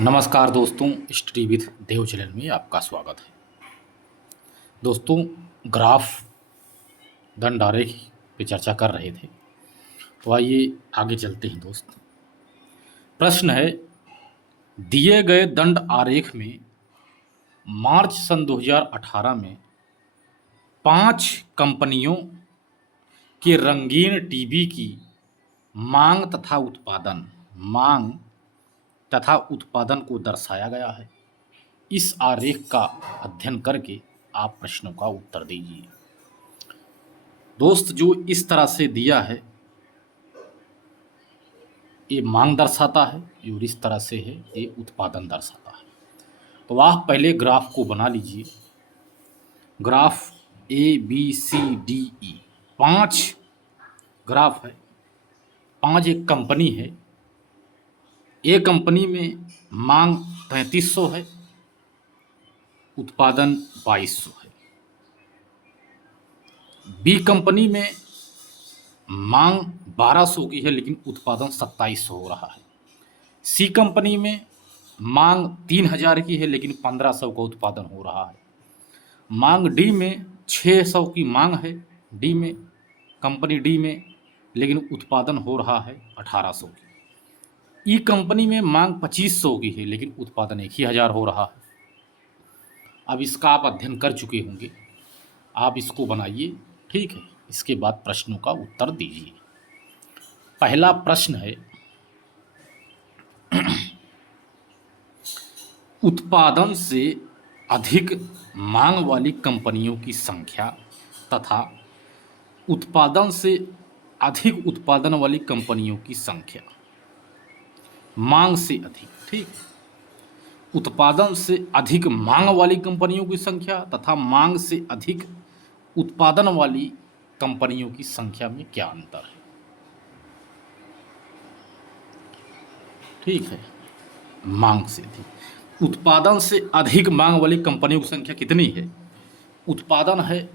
नमस्कार दोस्तों, study with Dev channel में आपका स्वागत है। दोस्तों, ग्राफ दंड आरेख पे चर्चा कर रहे थे, तो आइए आगे चलते हैं। दोस्त, प्रश्न है, दिए गए दंड आरेख में मार्च सन 2018 में 5 कंपनियों के रंगीन टीवी की मांग तथा उत्पादन को दर्शाया गया है। इस आरेख का अध्ययन करके आप प्रश्नों का उत्तर दीजिए। दोस्त, जो इस तरह से दिया है ये मांग दर्शाता है, और इस तरह से है ये उत्पादन दर्शाता है। तो आप पहले ग्राफ को बना लीजिए। ग्राफ ABCDE 5 ग्राफ है, 5 एक कंपनी है। ए कंपनी में मांग 3300 है, उत्पादन 2200 है। बी कंपनी में मांग 1200 की है, लेकिन उत्पादन 2700 हो रहा है। सी कंपनी में मांग 3000 की है, लेकिन 1500 का उत्पादन हो रहा है। मांग डी में 600 की मांग है, डी में कंपनी डी में, लेकिन उत्पादन हो रहा है 1800 की। ई कंपनी में मांग 2500 की है, लेकिन उत्पादन 1000 हो रहा है। अब इसका आप अध्ययन कर चुके होंगे, आप इसको बनाइए, ठीक है। इसके बाद प्रश्नों का उत्तर दीजिए। पहला प्रश्न है, उत्पादन से अधिक मांग वाली कंपनियों की संख्या तथा उत्पादन से अधिक उत्पादन वाली कंपनियों की संख्या। मांग से अधिक, ठीक। उत्पादन से अधिक मांग वाली कंपनियों की संख्या तथा मांग से अधिक उत्पादन वाली कंपनियों की संख्या में क्या अंतर है? ठीक है, मांग से अधिक। उत्पादन से अधिक मांग वाली कंपनियों की संख्या कितनी है? उत्पादन है,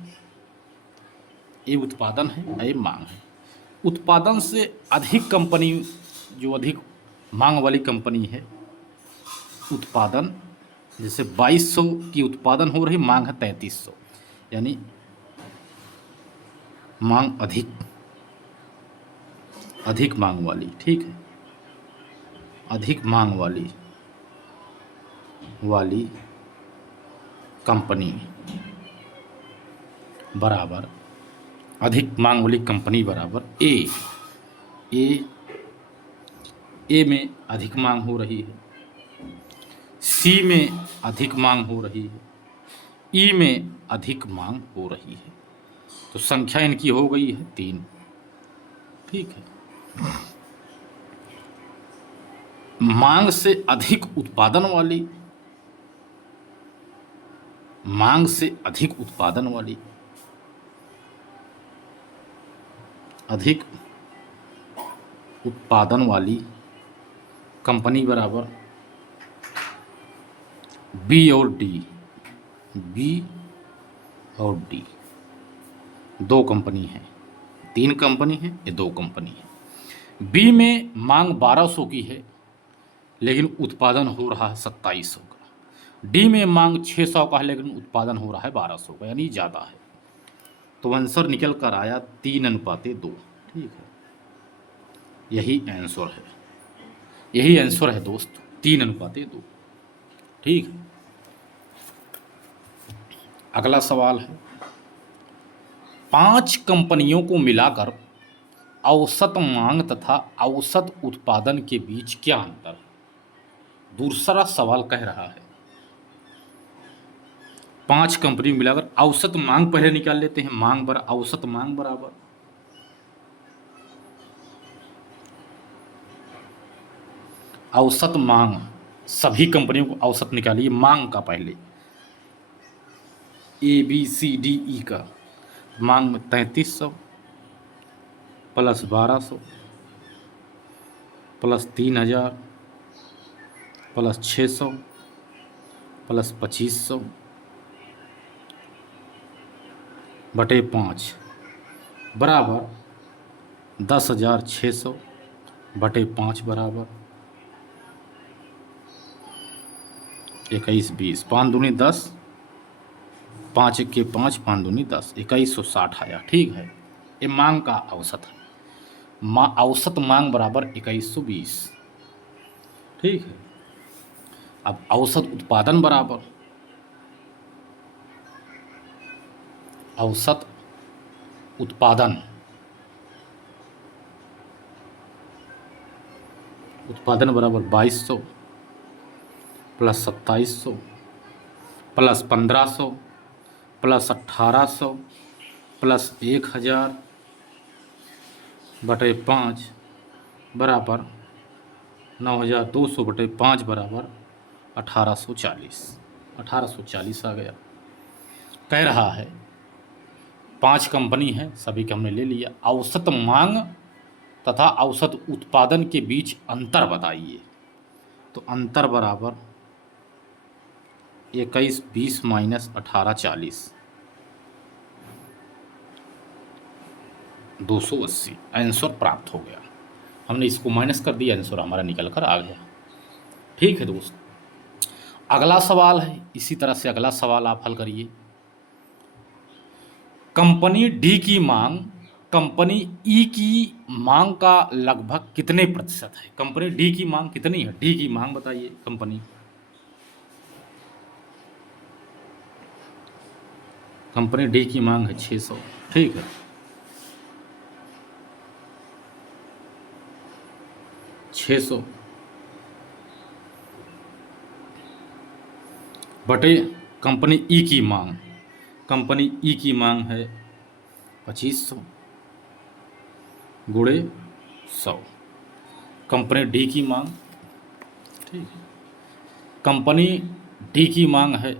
ये उत्पादन है, ये मांग है। उत्पादन से अधिक कंपनी, जो अधिक मांग वाली कंपनी है, उत्पादन जैसे 2200 की उत्पादन हो रही, मांग है 3300, यानी मांग अधिक मांग वाली, ठीक है। अधिक मांग वाली कंपनी बराबर अधिक मांग वाली कंपनी बराबर ए में अधिक मांग हो रही है, सी में अधिक मांग हो रही है, ई में अधिक मांग हो रही है। तो संख्या इनकी हो गई है 3, ठीक है। मांग से अधिक उत्पादन वाली, मांग से अधिक उत्पादन वाली, अधिक उत्पादन वाली कंपनी बराबर बी और डी। दो कंपनी है, 3 कंपनी है, ये 2 कंपनी है। बी में मांग 1200 की है, लेकिन उत्पादन हो रहा है 2700 का। डी में मांग 600 का है, लेकिन उत्पादन हो रहा है 1200 का, यानी ज़्यादा है। तो आंसर निकल कर आया 3:2, ठीक है। यही आंसर है दोस्त, 3:2, ठीक है। अगला सवाल है, 5 कंपनियों को मिलाकर औसत मांग तथा औसत उत्पादन के बीच क्या अंतर है? दूसरा सवाल कह रहा है 5 कंपनी मिलाकर औसत मांग पहले निकाल लेते हैं। औसत मांग बराबर औसत मांग, सभी कंपनियों को औसत निकालिए मांग का पहले। ABCDE का मांग में 3300 प्लस 1200 प्लस 3000 प्लस 600 प्लस 2500 बटे 5 बराबर 10,600 बटे 5 बराबर 21 20, 5 दूनी 10, 5 1 5, 5 दूनी 10, 2160 आया। ठीक है, ये मांग का औसत है। औसत मांग बराबर 2120। ठीक है, अब औसत उत्पादन बराबर औसत उत्पादन बराबर 2200 प्लस 2700 प्लस 1500 प्लस 1800 प्लस 1000 बटे 5 बराबर 9200 बटे 5 बराबर 1840 आ गया। कह रहा है 5 कंपनी है, सभी के हमने ले लिया। औसत मांग तथा औसत उत्पादन के बीच अंतर बताइए। तो अंतर बराबर 2120 माइनस 1840, 280 आंसर प्राप्त हो गया। हमने इसको माइनस कर दिया, आंसर हमारा निकल कर आ गया। ठीक है दोस्त, अगला सवाल है, इसी तरह से अगला सवाल आप हल करिए। कंपनी डी की मांग कंपनी ई की मांग का लगभग कितने प्रतिशत है? कंपनी डी की मांग कितनी है? डी की मांग बताइए। कंपनी डी की मांग है 600। ठीक है, 600 बटे कंपनी ई की मांग है 2500 गुणे 100। कंपनी डी की मांग, ठीक है, कंपनी डी की मांग है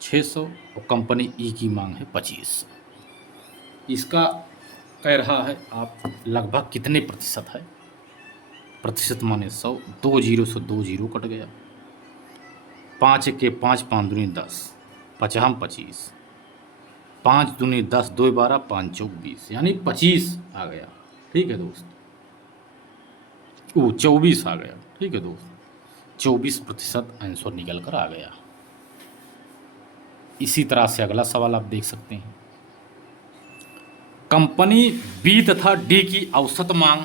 600 और कंपनी ई की मांग है 2500। इसका कह रहा है आप लगभग कितने प्रतिशत है? प्रतिशत माने 100, 2 जीरो से 2 जीरो कट गया, 5 के 5, 5 दूनी 10, 50 25, 5 दूनी 10, 2 12, 5 चौक 20, यानी 25 आ गया। ठीक है दोस्त, 24 आ गया। ठीक है दोस्त, 24% आंसर निकल कर आ गया। इसी तरह से अगला सवाल आप देख सकते हैं। कंपनी बी तथा डी की औसत मांग,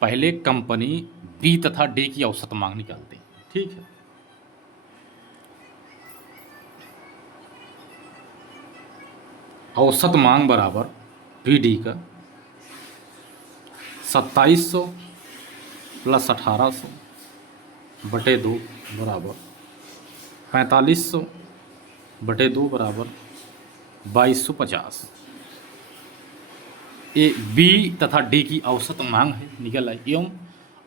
पहले कंपनी बी तथा डी की औसत मांग निकालते हैं। ठीक है, औसत मांग बराबर बी डी का 2700 प्लस 1800 बटे 2 बराबर 4500 बटे 2 बराबर 2250। ए बी तथा डी की औसत मांग है, निकल आई, एवं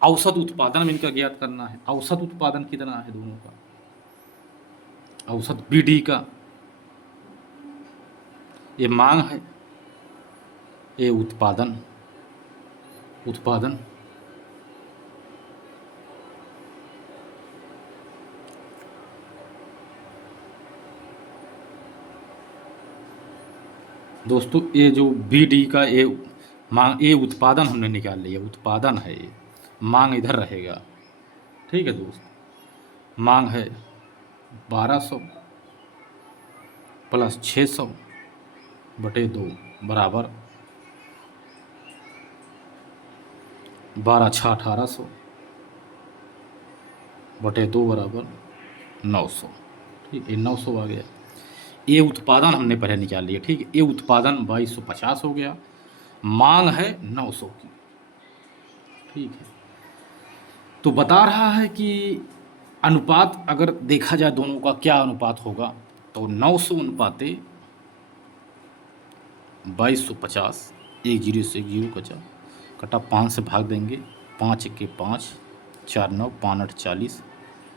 औसत उत्पादन में इनका ज्ञात करना है। औसत उत्पादन कितना है दोनों का? औसत बी डी का, ये मांग है, ये उत्पादन दोस्तों ये जो बी डी का ये मांग, ये उत्पादन हमने निकाल लिया, उत्पादन है ये, मांग इधर रहेगा। ठीक है दोस्त, मांग है 1200 प्लस 600 बटे 2 बराबर 12 6 1800 बटे 2 बराबर 900। ठीक है, 900 आ गया। ये उत्पादन हमने पहले निकाल लिया। ठीक है, ये उत्पादन 2250 हो गया, मांग है 900 की। ठीक है, तो बता रहा है कि अनुपात अगर देखा जाए दोनों का क्या अनुपात होगा, तो 900 अनुपाते 2250, 1 जीरो से 1 जीरो कचा, कटा 5 से भाग देंगे, 5 के 5, 4 9, 5 8 40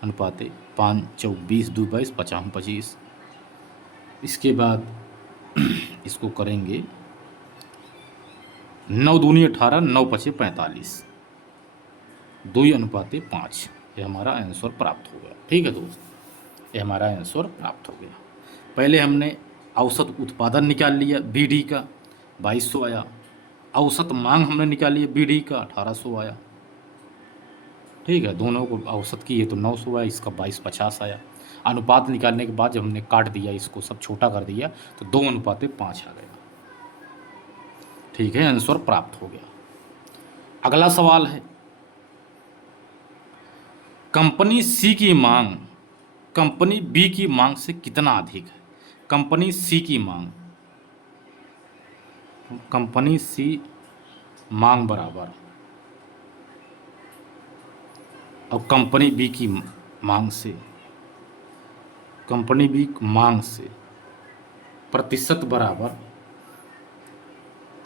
अनुपाते 5 चौक 20, 2 22, 50 25। इसके बाद इसको करेंगे 9 दूनी 18, 9 पचे 45, 2 अनुपाते 5। ये हमारा आंसर प्राप्त हो गया। ठीक है दोस्त, ये हमारा आंसर प्राप्त हो गया। पहले हमने औसत उत्पादन निकाल लिया, बी डी का 2200 आया। औसत मांग हमने निकाली है, बी डी का 1800 आया। ठीक है, दोनों को औसत की, ये तो 900 आया, इसका 2250 आया। अनुपात निकालने के बाद जब हमने काट दिया, इसको सब छोटा कर दिया, तो 2:5 आ गया। ठीक है, आंसर प्राप्त हो गया। अगला सवाल है, कंपनी सी की मांग कंपनी बी की मांग से कितना अधिक है? कंपनी सी की मांग, कंपनी सी मांग बराबर और कंपनी बी की मांग से, कंपनी बी मांग से प्रतिशत बराबर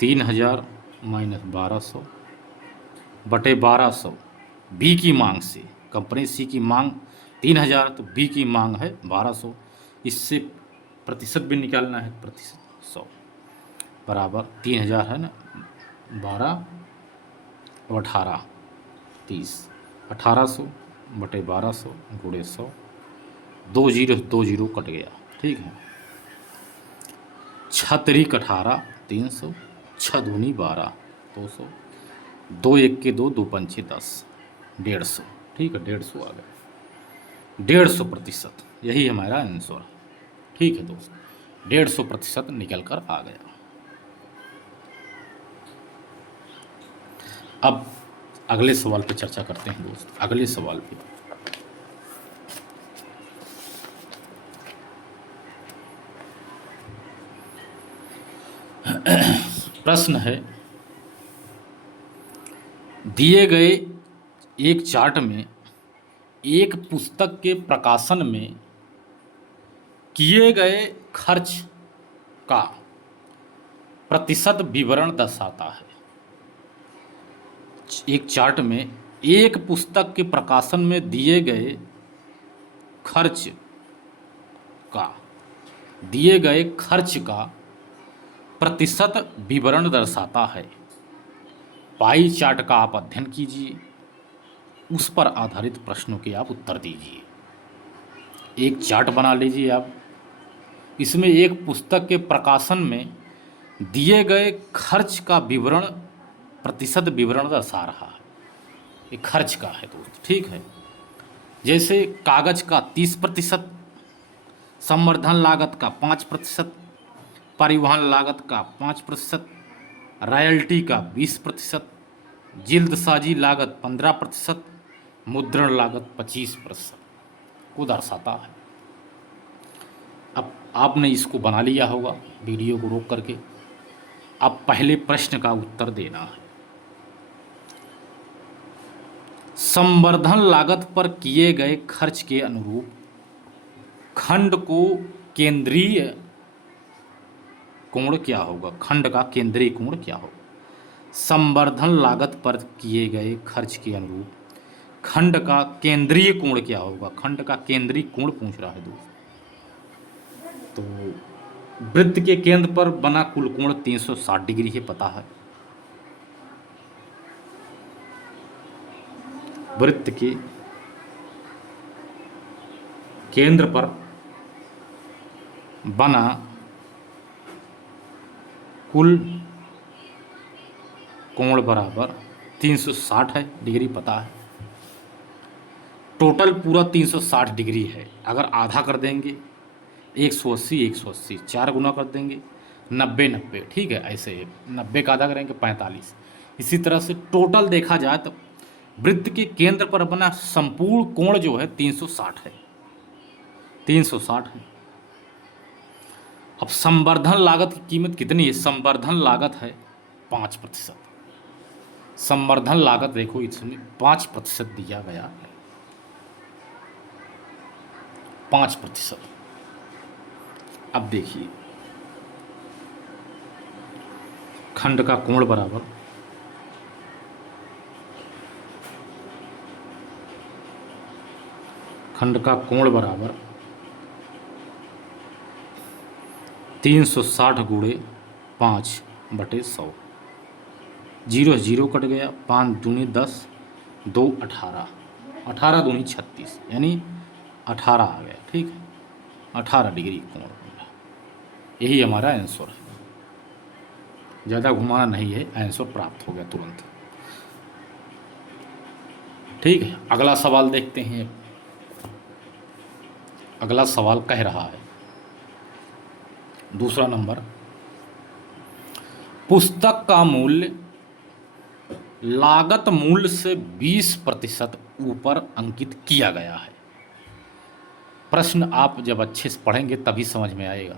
3000 माइनस 1200 बटे 1200। बी की मांग से, कंपनी सी की मांग 3000 तो बी की मांग है 1200, इससे प्रतिशत भी निकालना है, प्रतिशत 100 बराबर 3000 है ना, 12 और 18 30, 1800 बटे 1200 गुणे 100, 2 जीरो कट गया। ठीक है, 6 तिरिक 18 300, 6 दूनी 12 200, 2 एक के 2, 2 पंचे 10, 150। ठीक है, 150 आ गया, 150%, यही हमारा आंसर है। ठीक है दोस्त, 150% निकल कर आ गया। अब अगले सवाल पे चर्चा करते हैं दोस्त। अगले सवाल पे प्रश्न है, दिए गए एक चार्ट में एक पुस्तक के प्रकाशन में किए गए खर्च का प्रतिशत विवरण दर्शाता है। एक चार्ट में एक पुस्तक के प्रकाशन में दिए गए खर्च का दिए गए खर्च का प्रतिशत विवरण दर्शाता है। पाई चार्ट का आप अध्ययन कीजिए, उस पर आधारित प्रश्नों के आप उत्तर दीजिए। एक चार्ट बना लीजिए आप, इसमें एक पुस्तक के प्रकाशन में दिए गए खर्च का विवरण, प्रतिशत विवरण दर्शा रहा है। ये खर्च का है दोस्त। ठीक है, जैसे कागज का 30%, संवर्धन लागत का 5%, परिवहन लागत का 5%, रॉयल्टी का 20%, जिल्दसाजी लागत 15%, मुद्रण लागत 25% को दर्शाता है। अब आपने इसको बना लिया होगा वीडियो को रोक करके। अब पहले प्रश्न का उत्तर देना है। संवर्धन लागत पर किए गए खर्च के अनुरूप खंड को केंद्रीय कोण क्या होगा? खंड का केंद्रीय कोण क्या होगा? संवर्धन लागत पर किए गए खर्च के अनुरूप खंड का केंद्रीय कोण क्या होगा? खंड का केंद्रीय कोण पूछ रहा है दोस्त। तो वृत्त के केंद्र पर बना कुल कोण 360 डिग्री है, पता है। वृत्त के केंद्र पर बना कुल कोण बराबर 360 है डिग्री, पता है। टोटल पूरा 360 डिग्री है। अगर आधा कर देंगे 180 180, 4 गुना कर देंगे 90 90। ठीक है, ऐसे 90 का आधा करेंगे 45। इसी तरह से टोटल देखा जाए तो वृत्त के केंद्र पर बना संपूर्ण कोण जो है 360 है, 360 है। अब संवर्धन लागत की कीमत कितनी है? संवर्धन लागत है 5%। संवर्धन लागत देखो इसमें 5% दिया गया है, 5%। अब देखिए, खंड का कोण बराबर खंड का कोण बराबर 360 गुणे 5/100। 0 0 कट गया, 5 दूनी 10, 2 18, 18 दूनी 36, यानी 18 आ गया। ठीक है, 18 डिग्री कोण मिला। यही हमारा आंसर है, ज़्यादा घुमाना नहीं है, आंसर प्राप्त हो गया तुरंत। ठीक है, अगला सवाल देखते हैं। अगला सवाल कह रहा है, दूसरा नंबर, पुस्तक का मूल्य लागत मूल्य से 20% ऊपर अंकित किया गया है। प्रश्न आप जब अच्छे से पढ़ेंगे तभी समझ में आएगा।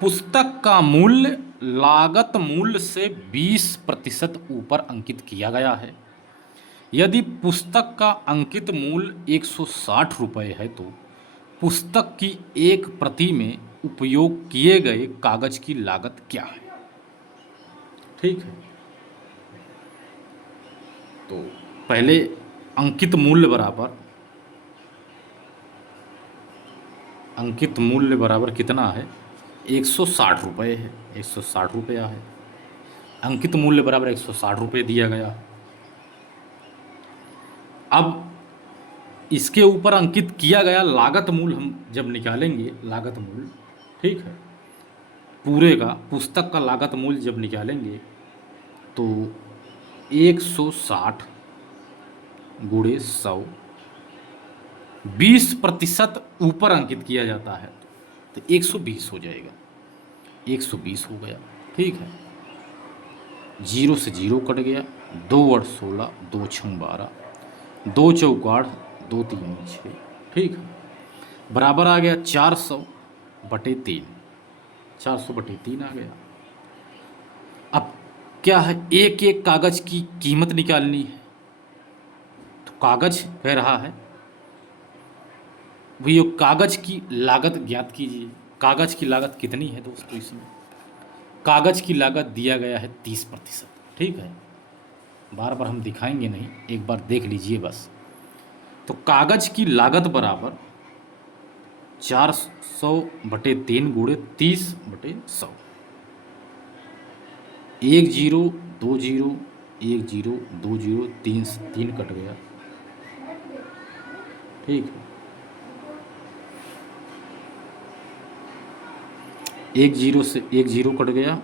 पुस्तक का मूल्य लागत मूल्य से 20% ऊपर अंकित किया गया है। यदि पुस्तक का अंकित मूल्य 160 रुपये है तो पुस्तक की एक प्रति में उपयोग किए गए कागज की लागत क्या है। ठीक है, तो पहले अंकित मूल्य बराबर कितना है, 160 रुपये है, 160 रुपया है। अंकित मूल्य बराबर 160 रुपये दिया गया। अब इसके ऊपर अंकित किया गया लागत मूल्य हम जब निकालेंगे, लागत मूल्य, ठीक है, पूरे का पुस्तक का लागत मूल्य जब निकालेंगे तो 160 गुणे 100, 20% ऊपर अंकित किया जाता है तो 120 हो जाएगा, 120 हो गया। ठीक है, जीरो से जीरो कट गया, 2 8 16, 2 6 12, 2 चौक 8, 2 3 6, ठीक है, बराबर आ गया 400/3, 400/3 आ गया। अब क्या है, एक एक कागज की कीमत निकालनी है। तो कागज कह रहा है भैया कागज की लागत ज्ञात कीजिए। कागज की लागत कितनी है दोस्तों, इसमें कागज की लागत दिया गया है 30%। ठीक है, बार बार हम दिखाएंगे नहीं, एक बार देख लीजिए बस। तो कागज की लागत बराबर 400/3 गुणे 30/100, 1 0 2 0 1 0 2 0, 3 से 3 कट गया। ठीक है, 1 0 से 1 0 कट गया,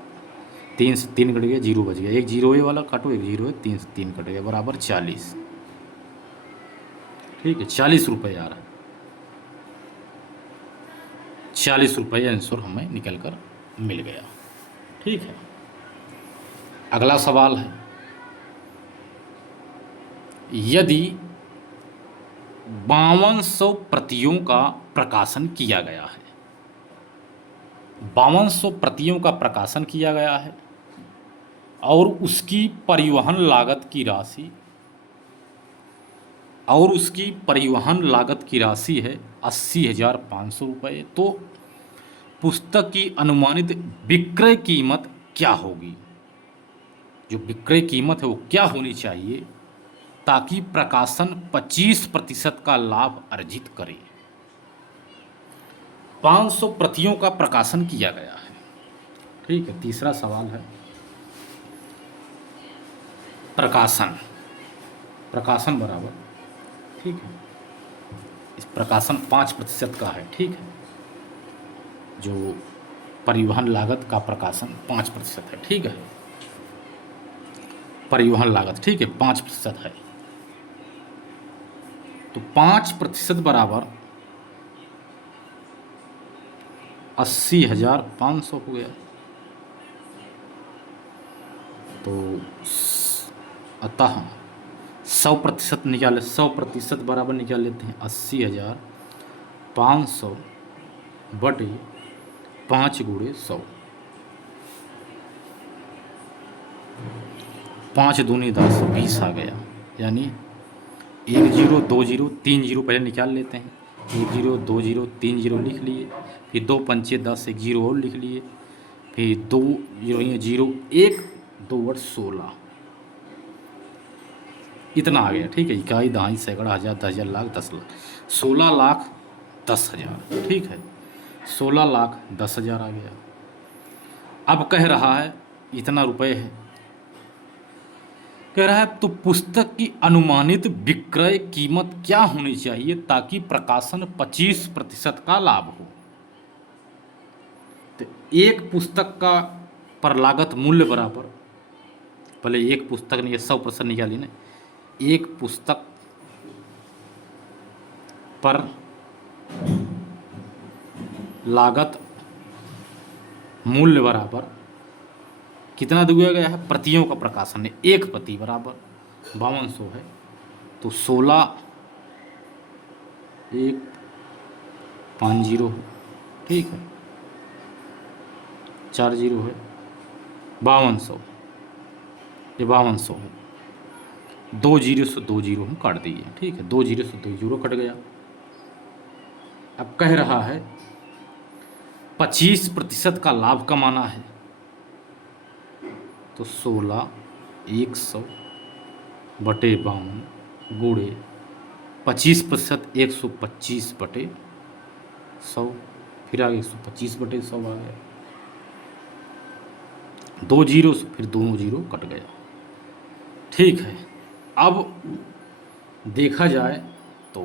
3 से 3 कट गया, 0 बच गया, 1 0 है वाला काटो, 1 0 है, 3 से 3 कट गया, बराबर 40। ठीक है, 40 रुपये आ रहा है, 40 रुपये आंसर हमें निकल कर मिल गया। ठीक है, अगला सवाल है, यदि 5200 प्रतियों का प्रकाशन किया गया है, 5200 प्रतियों का प्रकाशन किया गया है और उसकी परिवहन लागत की राशि है 80,500 रुपये, तो पुस्तक की अनुमानित विक्रय कीमत क्या होगी। जो विक्रय कीमत है वो क्या होनी चाहिए ताकि प्रकाशन 25% का लाभ अर्जित करे। 500 प्रतियों का प्रकाशन किया गया है। ठीक है, तीसरा सवाल है, प्रकाशन बराबर, ठीक है, इस प्रकाशन 5% का है। ठीक है, जो परिवहन लागत का प्रकाशन 5% है। ठीक है, परिवहन लागत, ठीक है, 5% है, तो 5% बराबर 80,500 हो गया। तो अतः 100% निकाले, 100% बराबर निकाल लेते हैं 80,500 बटे 5 गुणे 100, 5 दूनी 10, 20 आ गया। यानी 1 0 2 0 3 0 पहले निकाल लेते हैं, 1 0 2 0 3 0 लिख लिए, फिर 2 पंचे 10, 1 0 और लिख लिए, फिर 2 0 0 1 2 8 16, इतना आ गया। ठीक है, इकाई दहाई सैकड़ा हज़ार 10,000 लाख 10 लाख, 16,10,000। ठीक है, 16,10,000 आ गया। अब कह रहा है इतना रुपए है, कह रहा है तो पुस्तक की अनुमानित विक्रय कीमत क्या होनी चाहिए ताकि प्रकाशन 25% का लाभ हो। तो एक पुस्तक का पर लागत मूल्य बराबर, पहले एक पुस्तक ने 100% निकाली ना, एक पुस्तक पर लागत मूल्य बराबर कितना दिया गया है, प्रतियों का प्रकाशन है, एक प्रति बराबर 5200 है, तो 16 150 है, ठीक है, 4 जीरो है, 5200, ये 5200 है, 2 जीरो से 2 जीरो हम काट दिए, ठीक है, 2 जीरो से 2 जीरो कट गया। अब कह रहा है 25% का लाभ कमाना है, तो 16 100 बटे 52 गुणे 25%, 125 बटे 100, फिर आगे 125 बटे 100 आ गया, 2 जीरो से फिर दोनों जीरो कट गया, ठीक है। अब देखा जाए तो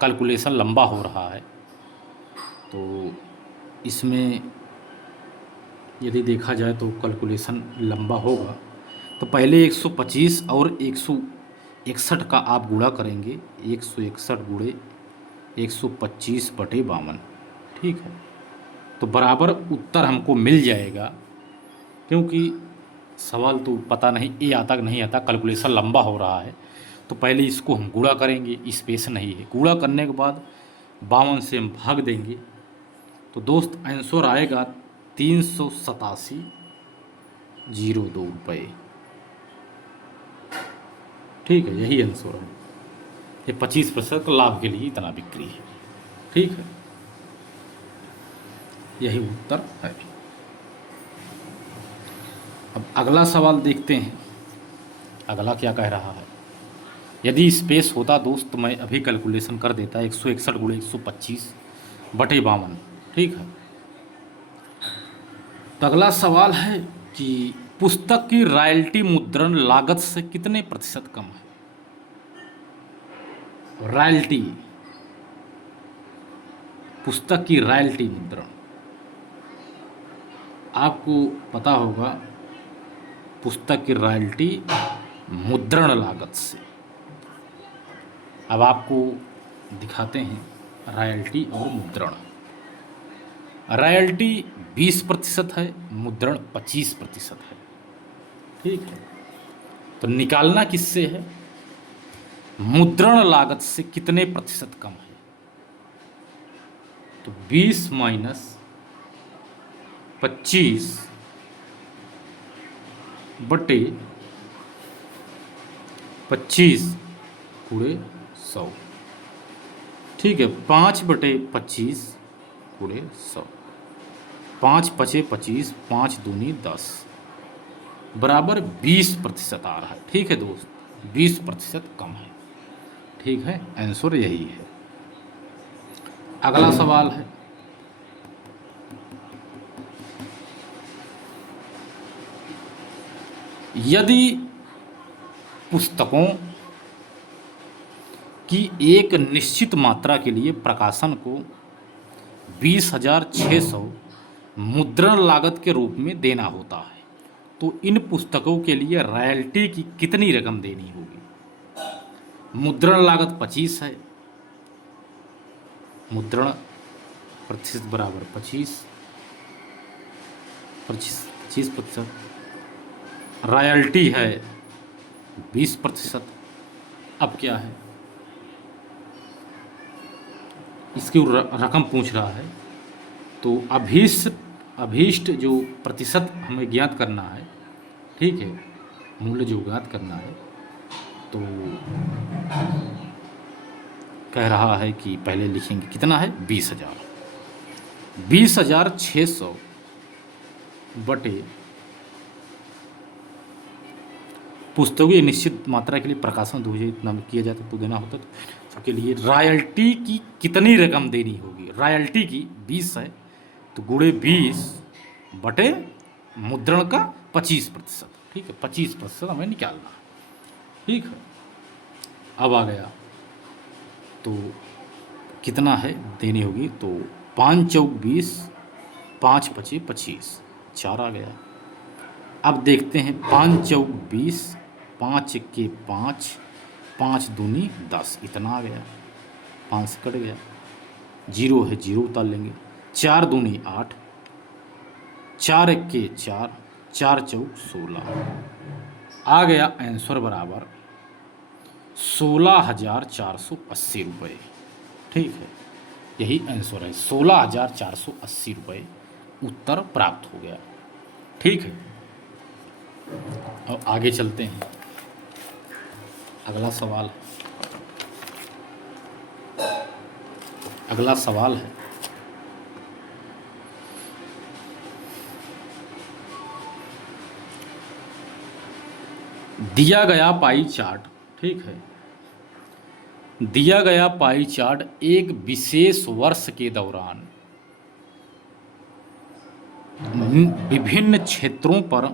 कैलकुलेशन लंबा हो रहा है, तो इसमें यदि देखा जाए तो कैलकुलेशन लंबा होगा, तो पहले 125 और 161 का आप गुणा करेंगे, 161 गुणे 125 बटे 52, ठीक है, तो बराबर उत्तर हमको मिल जाएगा, क्योंकि सवाल तो पता नहीं ये आता कि नहीं आता, कैलकुलेशन लंबा हो रहा है, तो पहले इसको हम गुणा करेंगे, स्पेस नहीं है, गुणा करने के बाद 52 से हम भाग देंगे, तो दोस्त आंसर आएगा 387.02 रुपये, ठीक है, यही आंसर है, ये 25% लाभ के लिए इतना बिक्री है, ठीक है, यही उत्तर है। अब अगला सवाल देखते हैं, अगला क्या कह रहा है। यदि स्पेस होता दोस्त तो मैं अभी कैलकुलेशन कर देता, 161 गुणे 125 बटे 52, ठीक है। तो अगला सवाल है कि पुस्तक की रॉयल्टी मुद्रण लागत से कितने प्रतिशत कम है। रॉयल्टी, पुस्तक की रॉयल्टी मुद्रण, आपको पता होगा पुस्तक की रॉयल्टी मुद्रण लागत से। अब आपको दिखाते हैं रॉयल्टी और मुद्रण। रॉयल्टी 20% है, मुद्रण 25% है, ठीक है। तो निकालना किससे है, मुद्रण लागत से कितने प्रतिशत कम है, तो 20 माइनस 25 बटे 25 पूरे 100, ठीक है, 5 बटे 25 पूरे 100, 5 पचे 25, 5 दूनी 10 बराबर 20% आ रहा है, ठीक है दोस्त, 20% कम है, ठीक है, आंसर यही है। अगला सवाल है, यदि पुस्तकों की एक निश्चित मात्रा के लिए प्रकाशन को 20,600 मुद्रण लागत के रूप में देना होता है, तो इन पुस्तकों के लिए रॉयल्टी की कितनी रकम देनी होगी। मुद्रण लागत 25 है, मुद्रण प्रतिशत बराबर 25%, रॉयल्टी है 20%। अब क्या है, इसकी रकम पूछ रहा है, तो अभीष्ट जो प्रतिशत हमें ज्ञात करना है, ठीक है, मूल्य जो ज्ञात करना है, तो कह रहा है कि पहले लिखेंगे कितना है 20,000, 20,600 बटे पुस्तकों की निश्चित मात्रा के लिए प्रकाशन 2000 इतना किया जाता तो देना होता, तो उसके लिए रॉयल्टी की कितनी रकम देनी होगी। रॉयल्टी की 20 है, तो गुणे 20 बटे मुद्रण का 25%, ठीक है, 25% हमें निकालना है, ठीक है। अब आ गया तो कितना है देनी होगी, तो 5 चौक 20, 5 पचे 25, 4 आ गया। अब देखते हैं 5 चौक 20, 5 के 5, 5 दूनी 10, इतना आ गया। 5 से कट गया, 0 है 0 उतार लेंगे, 4 दूनी 8, 4 इक्के 4, 4 चौक 16, आ गया आंसर बराबर 16,480 रुपये। ठीक है, यही आंसर है, 16,480 रुपये उत्तर प्राप्त हो गया। ठीक है, अब आगे चलते हैं, अगला सवाल है। अगला सवाल है, दिया गया पाई चार्ट। ठीक है, दिया गया पाई चार्ट एक विशेष वर्ष के दौरान विभिन्न क्षेत्रों पर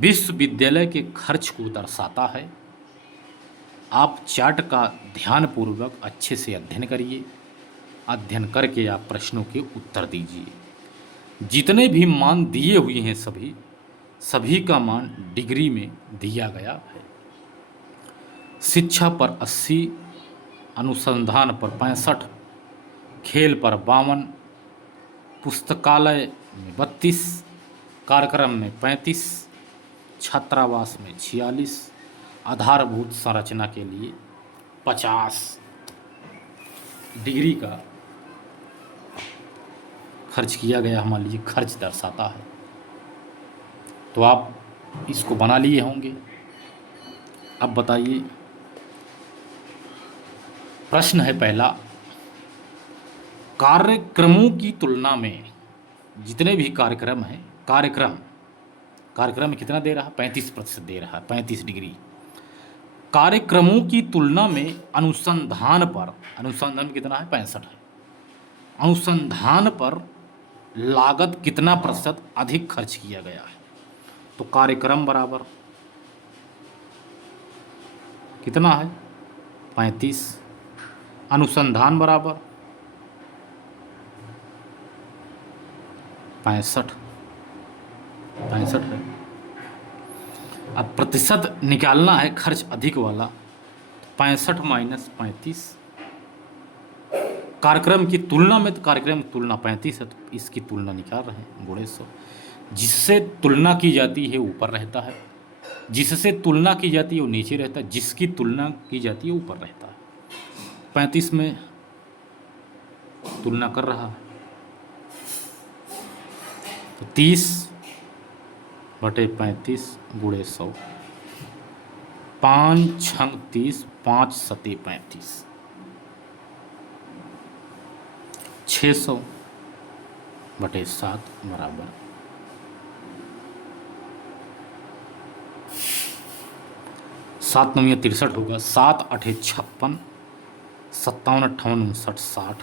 विश्वविद्यालय के खर्च को दर्शाता है। आप चार्ट का ध्यानपूर्वक अच्छे से अध्ययन करिए, अध्ययन करके आप प्रश्नों के उत्तर दीजिए। जितने भी मान दिए हुए हैं सभी का मान डिग्री में दिया गया है। शिक्षा पर 80, अनुसंधान पर 65, खेल पर 52, पुस्तकालय में 32, कार्यक्रम में 35, छात्रावास में 46, आधारभूत संरचना के लिए 50 डिग्री का खर्च किया गया। मान लीजिए खर्च दर्शाता है, तो आप इसको बना लिए होंगे। अब बताइए, प्रश्न है पहला, कार्यक्रमों की तुलना में जितने भी कार्यक्रम हैं, कार्यक्रम में कितना दे रहा है? 35% दे रहा है, 35 डिग्री। कार्यक्रमों की तुलना में अनुसंधान में कितना है? 65 है। अनुसंधान पर लागत कितना प्रतिशत अधिक खर्च किया गया है? तो कार्यक्रम बराबर कितना है? 35। अनुसंधान बराबर 65 है। अब प्रतिशत निकालना है खर्च अधिक वाला, 65 माइनस 35। कार्यक्रम की तुलना में, तो कार्यक्रम की तुलना 35 है, तो इसकी तुलना निकाल रहे हैं, गुणे 100। जिससे तुलना की जाती है ऊपर रहता है, जिससे तुलना की जाती है वो नीचे रहता है, जिसकी तुलना की जाती है ऊपर रहता है। 35 में तुलना कर रहा है, तो 30/35 गुणे 100, 5 छंग 30, 5 सते 35, 600/7 बराबर 7 9 63 होगा, 7 8 56, 57 58 59 60,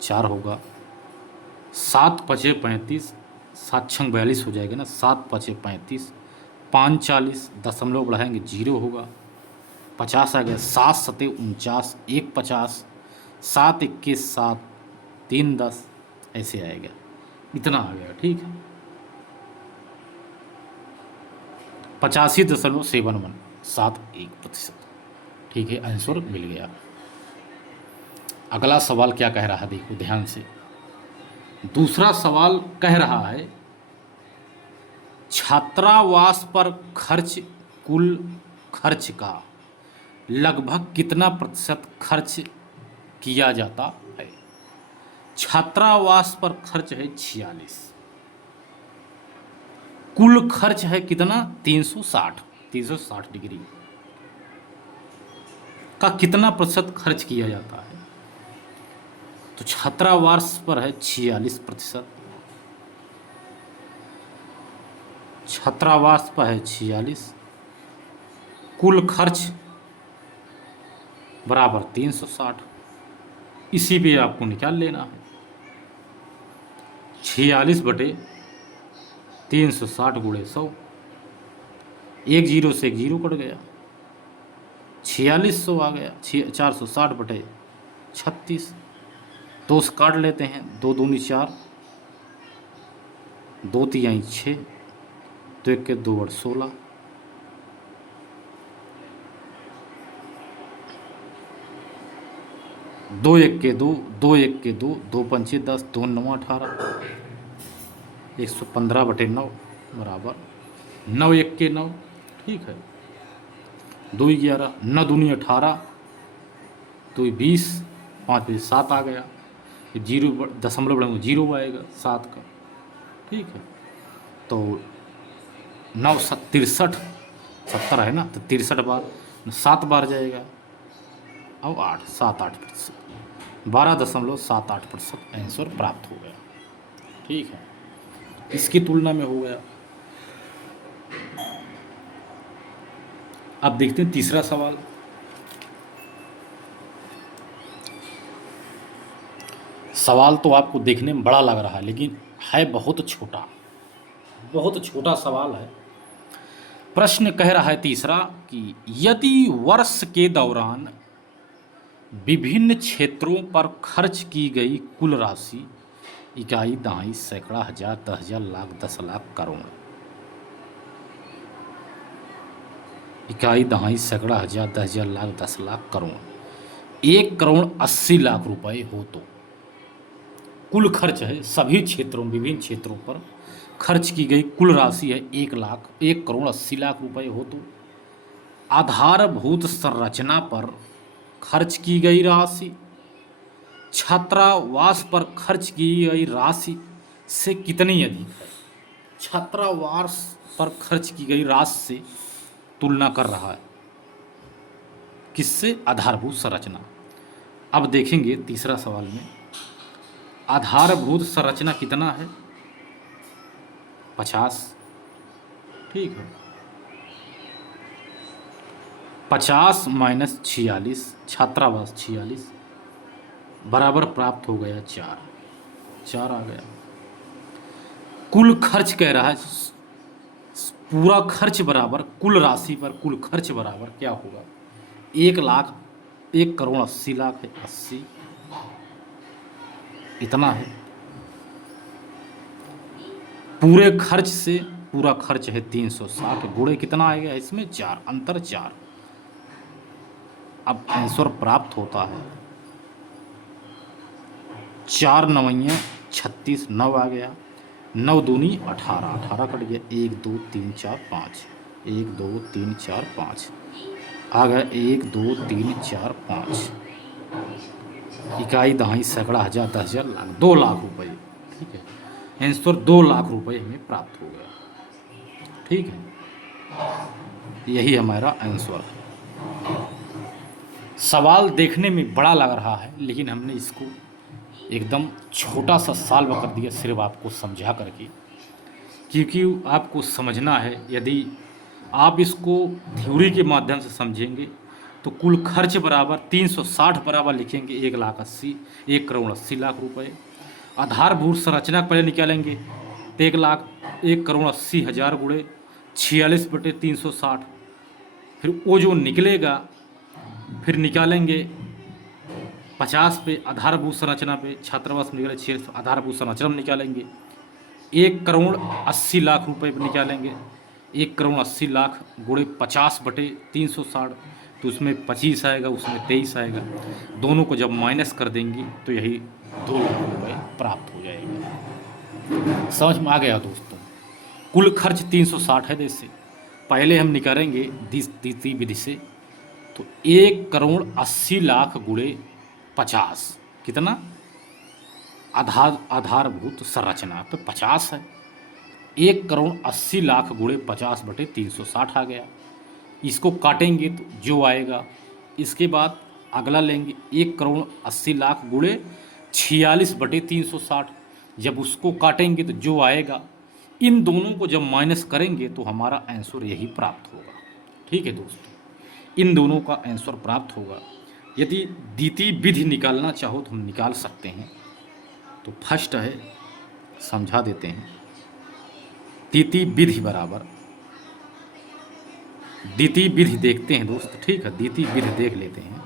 4 होगा, 7 5 35, 7 छंग 42 हो जाएगा ना, 7 5 35, 5 40, दशमलव बढ़ाएंगे 0 होगा, 50 आ गया, 7 सते 49, 1 50, 7 21 7, 3 10, ऐसे आएगा, इतना आ गया। ठीक है, 85.7171%। ठीक है, आंसर मिल गया। अगला सवाल क्या कह रहा है, देखो ध्यान से। दूसरा सवाल कह रहा है, छात्रावास पर कुल खर्च का लगभग कितना प्रतिशत खर्च किया जाता है? छात्रावास पर खर्च है 46, कुल खर्च है कितना? 360 डिग्री का कितना प्रतिशत खर्च किया जाता है? तो छात्रावास पर है 46%, छात्रावास पर है 46, कुल खर्च बराबर 360, इसी पे आपको निकाल लेना है। 46/360 गुणे 100, 1 0 से 1 0 कट गया, 4600 आ गया, 460/36, 2 से काट लेते हैं, 2 दूनी 4, 2 तिहाई 6, 2 1 2 8 16, दो एक के दो, दो एक के दो, दो पंचे 10, दो नौ 18, 115/9 बराबर 9 एक के 9। ठीक है, 2 11, 9 दूनी 18, 2 20, 5 बजे 7 आ गया, फिर जीरो दशमलव बढ़ेंगे जीरो आएगा 7 का। ठीक है, तो 9 7 63, 70 है ना, तो 63 बार 7 बार जाएगा, अब 8 7 8%, 12.78% आंसर प्राप्त हो गया। ठीक है, इसकी तुलना में हो गया। अब देखते हैं तीसरा सवाल। सवाल तो आपको देखने में बड़ा लग रहा है, लेकिन है बहुत छोटा, बहुत छोटा सवाल है। प्रश्न कह रहा है तीसरा कि यदि वर्ष के दौरान विभिन्न क्षेत्रों पर खर्च की गई कुल राशि इकाई, दहाई, सैकड़ा, हजार, 10,000, लाख, 10 लाख, करोड़, इकाई, दहाई, सैकड़ा, हजार, 10,000, लाख, 10 लाख, करोड़, 1,80,00,000 रुपए हो तो कुल खर्च है सभी क्षेत्रों, विभिन्न क्षेत्रों पर खर्च की गई कुल राशि है 1,80,00,000 रुपए हो तो आधारभूत संरचना पर खर्च की गई राशि छात्रावास पर खर्च की गई राशि से कितनी अधिक है। छात्रावास पर खर्च की गई राशि से तुलना कर रहा है, किससे? आधारभूत संरचना। अब देखेंगे तीसरा सवाल में आधारभूत संरचना कितना है? 50। ठीक है, 50 माइनस 46, छात्रावास 46 बराबर प्राप्त हो गया 4 आ गया। कुल खर्च कह रहा है, पूरा खर्च बराबर कुल राशि पर कुल खर्च बराबर क्या होगा? 1,80,00,000 है, 80 इतना है। पूरे खर्च से पूरा खर्च है 360, गुणे कितना आएगा इसमें? 4, अंतर 4। अब आंसर प्राप्त होता है 4 9 36, 9 आ गया, 9 दूनी 18, 18 कट गया, 1 2 3 4 5, 1 2 3 4 5 आ गया, 1 2 3 4 5, इकाई, दहाई, सैकड़ा, हजार, 10,000, लाख, 2 लाख रुपए। ठीक है, आंसर 2 लाख रुपए हमें प्राप्त हो गया। ठीक है, यही हमारा आंसर है। सवाल देखने में बड़ा लग रहा है, लेकिन हमने इसको एकदम छोटा सा सॉल्व कर दिया सिर्फ आपको समझा करके, क्योंकि आपको समझना है। यदि आप इसको थ्योरी के माध्यम से समझेंगे तो कुल खर्च बराबर 360 बराबर लिखेंगे 1,80,00,000, 1,80,00,000 रुपए। आधारभूत संरचना पहले निकालेंगे तो 1,80,000 गुणे 46/360, फिर वो जो निकलेगा फिर निकालेंगे 50 पे आधारभूत संरचना पे, छात्रावास में निकाले 6, आधारभूत संरचना में निकालेंगे 1,80,00,000 रुपए पर निकालेंगे, 1,80,00,000 गुणे 50/360, तो उसमें 25 आएगा, उसमें 23 आएगा। दोनों को जब माइनस कर देंगे तो यही 2 लाख रुपए प्राप्त हो जाएगा। समझ में आ गया दोस्तों? कुल खर्च 360 है। जैसे पहले हम निकालेंगे द्वितीय विधि से, तो 1,80,00,000 गुणे 50 कितना? आधारभूत संरचना तो 50 है, 1,80,00,000 गुणे 50/360 आ गया। इसको काटेंगे तो जो आएगा, इसके बाद अगला लेंगे 1,80,00,000 गुणे 46/360, जब उसको काटेंगे तो जो आएगा, इन दोनों को जब माइनस करेंगे तो हमारा आंसर यही प्राप्त होगा। ठीक है दोस्तों, इन दोनों का आंसर प्राप्त होगा। यदि द्वितीय विधि निकालना चाहो तो हम निकाल सकते हैं। तो फर्स्ट है, समझा देते हैं, द्वितीय विधि बराबर, द्वितीय विधि देखते हैं दोस्त। ठीक है, द्वितीय विधि देख लेते हैं,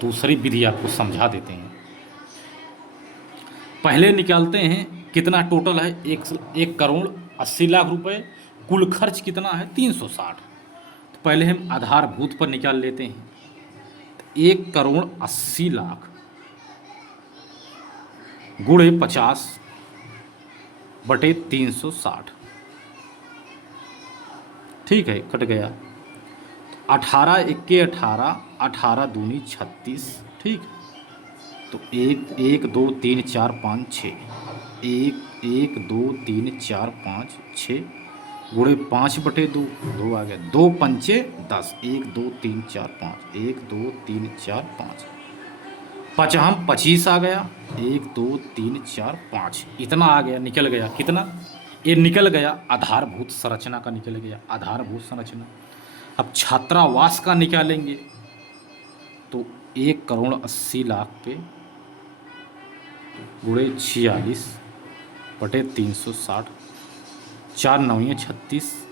दूसरी विधि आपको समझा देते हैं। पहले निकालते हैं कितना टोटल है, 1,80,00,000 रुपए, कुल खर्च कितना है 360। तो पहले हम आधारभूत पर निकाल लेते हैं। 1,80,00,000 गुणे 50/360। ठीक है, कट गया। 18 इक्के 18, 18 दूनी 36। ठीक, तो 1 1 2 3 4 5 6, 1 1 2 3 4 5 6 गुणे 5/2, 2 आ गया। 2 पंचे 10, 1 2 3 4 5, 1 2 3 4 5, 25 आ गया। 1 2 3 4 5 इतना आ गया, निकल गया। कितना? ये निकल गया आधारभूत संरचना का, निकल गया आधारभूत संरचना। अब छात्रावास का निकालेंगे तो 1,80,00,000 पे गुणे 46/360, 4 9 36,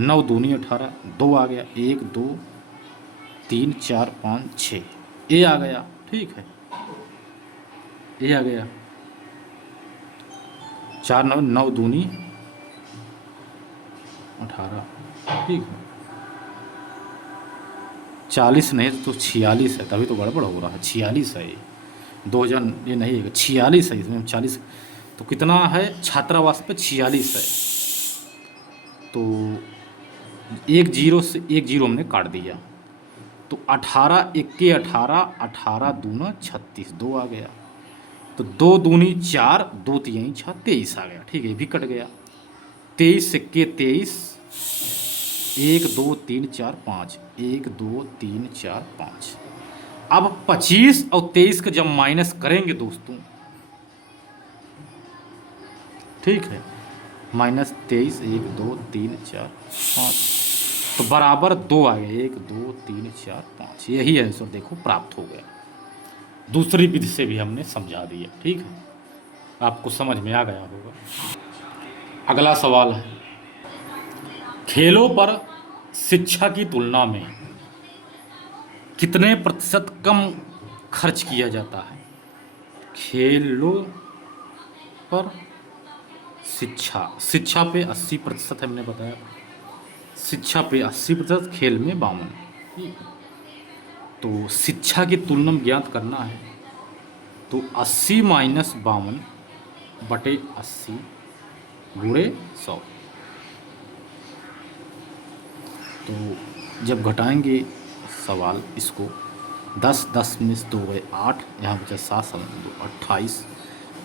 9 दूनी 18, 2 आ गया। 1 2 3 4 5 6 ये आ गया। ठीक है, ये आ गया। 4 9 9 दूनी 18। ठीक है, 40 नहीं तो 46 है, तभी तो गड़बड़ हो रहा है। 46 है ये, 2000 ये नहीं है, 46 है इसमें 40। तो कितना है छात्रावास पे? 46 है। तो एक जीरो से एक जीरो हमने काट दिया, तो 18 इक्के 18, 18 दूना 36, 2 आ गया। तो 2 दूनी 4, 2 तीन 6, 23 आ गया। ठीक है, ये भी कट गया। 23 इक्के 23, 1 2 3 4 5, 1 2 3 4 5। अब 25 और 23 का जब माइनस करेंगे दोस्तों, ठीक है, -23, 1 2 3 4 5, तो बराबर 2 आ गया। 1 2 3 4 5, यही आंसर देखो प्राप्त हो गया। दूसरी विधि से भी हमने समझा दिया। ठीक है, आपको समझ में आ गया होगा। अगला सवाल है, खेलों पर शिक्षा की तुलना में कितने प्रतिशत कम खर्च किया जाता है? खेलों पर शिक्षा पे 80% हमने बताया। शिक्षा पे 80%, खेल में 52। तो शिक्षा की तुलना में ज्ञात करना है, तो 80 - 52/80 गुणे 100। तो जब घटाएंगे सवाल इसको, 10 10 में से 2 गए 8, यहाँ बचा 7 7 2 28,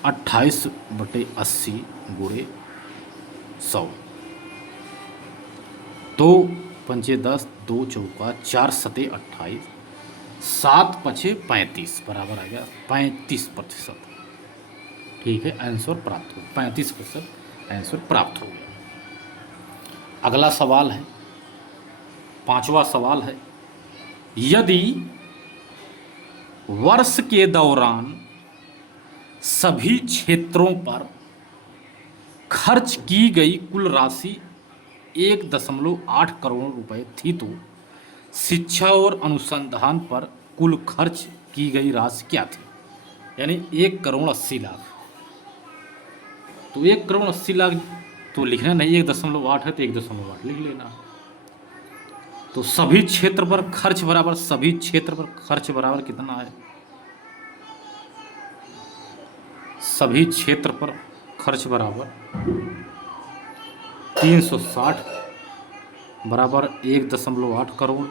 28/80 गुणे 100। 2 पंचे 10, 2 चौका 4 सते 28, 7 पछे 35 बराबर आ गया 35%। ठीक है, आंसर प्राप्त हो 35% आंसर प्राप्त हो गया। अगला सवाल है, 5वां सवाल है, यदि वर्ष के दौरान सभी क्षेत्रों पर खर्च की गई कुल राशि 1.8 करोड़ रुपए थी, तो शिक्षा और अनुसंधान पर कुल खर्च की गई राशि क्या थी? यानी 1,80,00,000। तो 1,80,00,000 तो लिखना नहीं, 1.8 है तो 1.8 लिख लेना। तो सभी क्षेत्र पर खर्च बराबर, सभी क्षेत्र पर खर्च बराबर कितना है? सभी क्षेत्र पर खर्च बराबर 360 बराबर 1.8 करोड़।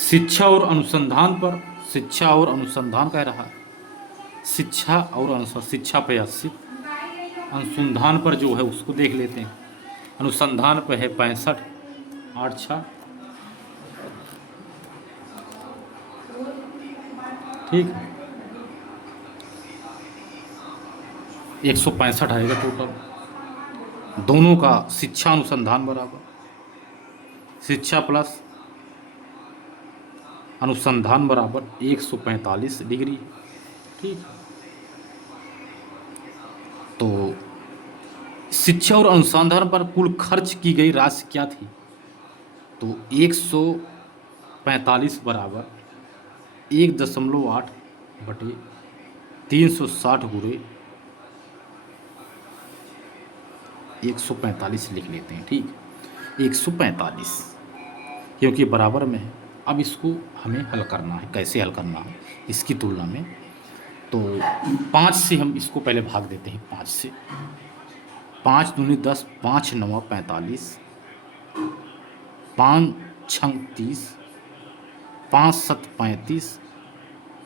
शिक्षा और अनुसंधान पर, शिक्षा और अनुसंधान कह रहा है, शिक्षा और अनुसंधान, शिक्षा पे 80, अनुसंधान पर जो है उसको देख लेते हैं। अनुसंधान पे है 65, 8 6, ठीक है, 165 आएगा टोटल। दोनों का शिक्षा अनुसंधान बराबर, शिक्षा प्लस अनुसंधान बराबर 145 डिग्री। ठीक, तो शिक्षा और अनुसंधान पर कुल खर्च की गई राशि क्या थी? तो 145 बराबर 1.8/360 गुणे 145 लिख लेते हैं। ठीक, 145 क्योंकि बराबर में है। अब इसको हमें हल करना है, कैसे हल करना है इसकी तुलना में। तो 5 से हम इसको पहले भाग देते हैं, 5 से। 5 दूनी 10, 5 नवा 45, 5 छंग 30, 5 सत 35,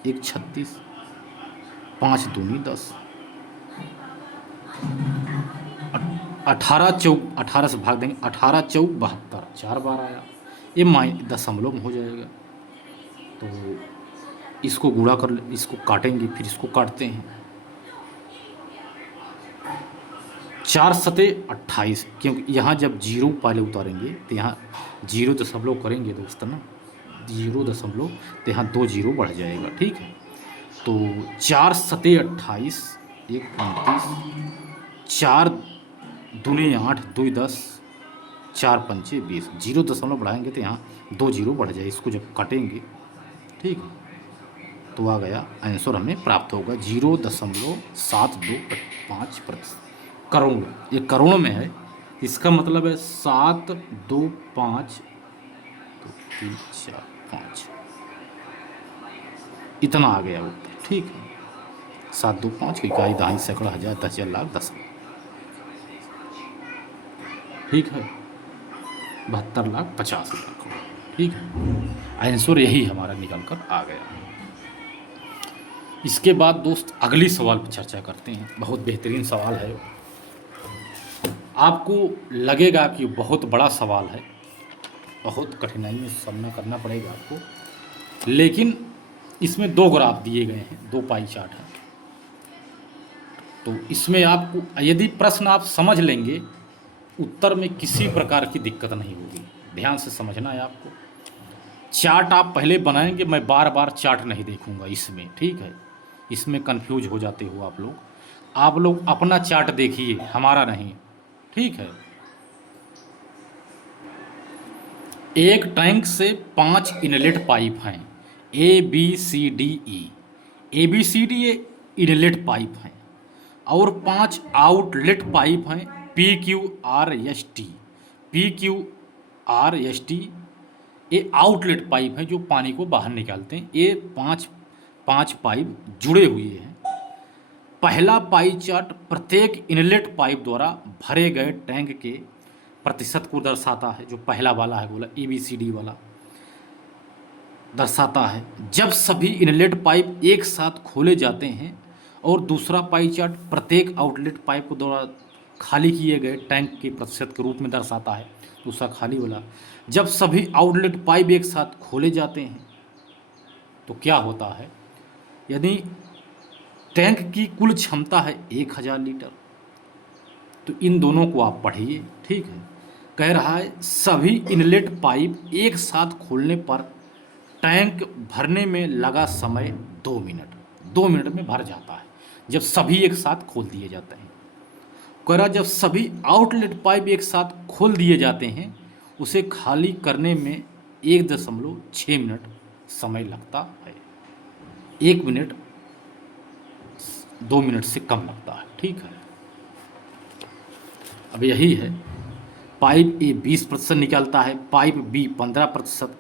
1 36, 5 दूनी 10, 18 चौक 18 से भाग देंगे, 18 चौक 72, 4 बार आया, ये दशमलव में हो जाएगा। तो इसको गुणा कर, इसको काटेंगे, फिर इसको काटते हैं। 4 सते 28, क्योंकि यहाँ जब जीरो पहले उतारेंगे तो यहाँ 0 करेंगे दोस्त ना, 0, तो यहाँ 2 जीरो बढ़ जाएगा, ठीक है। तो 4 सते 28, 1 35, 4 दूनी 8, 2 10, 4 पंचे 20, 0 बढ़ाएंगे तो यहाँ 2 जीरो बढ़ जाए, इसको जब काटेंगे, ठीक है, तो आ गया आंसर हमें प्राप्त होगा 0.725%। करोड़, ये करोड़ में है, इसका मतलब है 725, 2 3 4 5, इतना आ गया उत्तर, ठीक है। 725 इकाई, दहाई, सैकड़ा, हजार, 10,000, लाख, 10, ठीक है, 72,50,000, ठीक है। आंसर यही हमारा निकल कर आ गया। इसके बाद दोस्त अगली सवाल पर चर्चा करते हैं। बहुत बेहतरीन सवाल है, आपको लगेगा कि बहुत बड़ा सवाल है, बहुत कठिनाई में सामना करना पड़ेगा आपको, लेकिन इसमें 2 ग्राफ दिए गए हैं, 2 पाई चार्ट हैं। तो इसमें आपको यदि प्रश्न आप समझ लेंगे, उत्तर में किसी प्रकार की दिक्कत नहीं होगी। ध्यान से समझना है आपको। चार्ट आप पहले बनाएंगे, मैं बार बार चार्ट नहीं देखूंगा इसमें, ठीक है। इसमें कंफ्यूज हो जाते हो आप लोग अपना चार्ट देखिए, हमारा नहीं, ठीक है। एक टैंक से 5 इनलेट पाइप हैं, A B C D E, A B C D ये इनलेट पाइप हैं, और 5 आउटलेट पाइप हैं, P Q R S T, P Q R S T ये आउटलेट पाइप हैं जो पानी को बाहर निकालते हैं। ये 5 पाइप जुड़े हुए हैं। पहला पाई चार्ट प्रत्येक इनलेट पाइप द्वारा भरे गए टैंक के प्रतिशत को दर्शाता है। जो पहला वाला है बोला ABCD वाला दर्शाता है जब सभी इनलेट पाइप एक साथ खोले जाते हैं। और दूसरा पाई चार्ट प्रत्येक आउटलेट पाइप को द्वारा खाली किए गए टैंक के प्रतिशत के रूप में दर्शाता है। दूसरा खाली वाला जब सभी आउटलेट पाइप एक साथ खोले जाते हैं तो क्या होता है, यदि टैंक की कुल क्षमता है 1000 लीटर, तो इन दोनों को आप पढ़िए, ठीक है। कह रहा है सभी इनलेट पाइप एक साथ खोलने पर टैंक भरने में लगा समय 2 मिनट, 2 मिनट में भर जाता है जब सभी एक साथ खोल दिए जाते हैं। कह रहा जब सभी आउटलेट पाइप एक साथ खोल दिए जाते हैं उसे खाली करने में 1.6 मिनट समय लगता है। 1 मिनट 2 मिनट से कम लगता है, ठीक है। अब यही है, पाइप ए 20% निकालता है, पाइप बी 15%,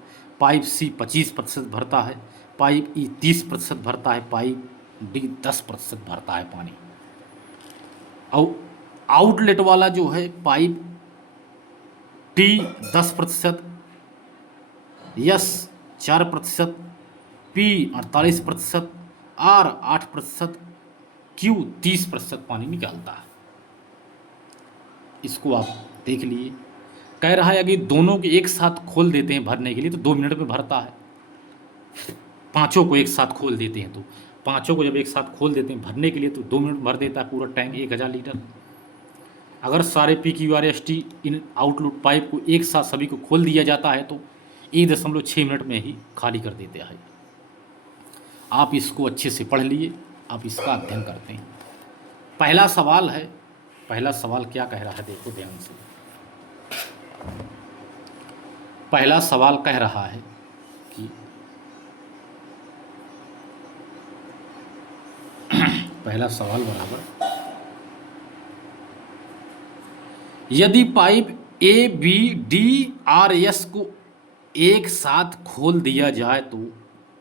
पाइप सी 25% भरता है, पाइप ई 30% भरता है, पाइप डी 10% भरता है पानी। और आउटलेट वाला जो है pipe T 10%, S 4%, P 48%, R 8%, Q 30% पानी निकालता है। इसको आप देख लिए। कह रहा है अगर दोनों के एक साथ खोल देते हैं भरने के लिए तो 2 मिनट में भरता है। पांचों को एक साथ खोल देते हैं तो पांचों को जब एक साथ खोल देते हैं भरने के लिए तो 2 मिनट भर देता है पूरा टैंक 1000 लीटर। अगर सारे PQRST इन आउटलेट पाइप को एक साथ सभी को खोल दिया जाता है तो 1.6 मिनट में ही खाली कर देते हैं। आप इसको अच्छे से पढ़ लिए, आप इसका अध्ययन करते हैं। पहला सवाल है, पहला सवाल क्या कह रहा है देखो ध्यान से। पहला सवाल कह रहा है कि पहला सवाल बराबर यदि पाइप ABDRS को एक साथ खोल दिया जाए तो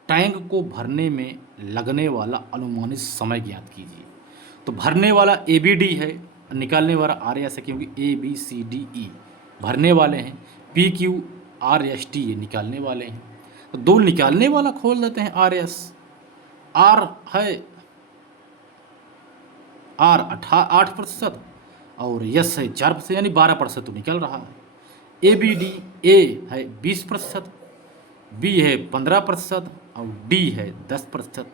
टैंक को भरने में लगने वाला अनुमानित समय ज्ञात कीजिए। तो भरने वाला ए बी डी है, निकालने वाला आर एस है, क्योंकि ए बी सी डी ई भरने वाले हैं, P Q R S T ये निकालने वाले हैं। तो दो निकालने वाला खोल देते हैं आर एस। आर है आर 8% और यस है 4%, यानी 12% तो निकल रहा है। ए बी डी, ए है 20%, बी है 15% और डी है 10%।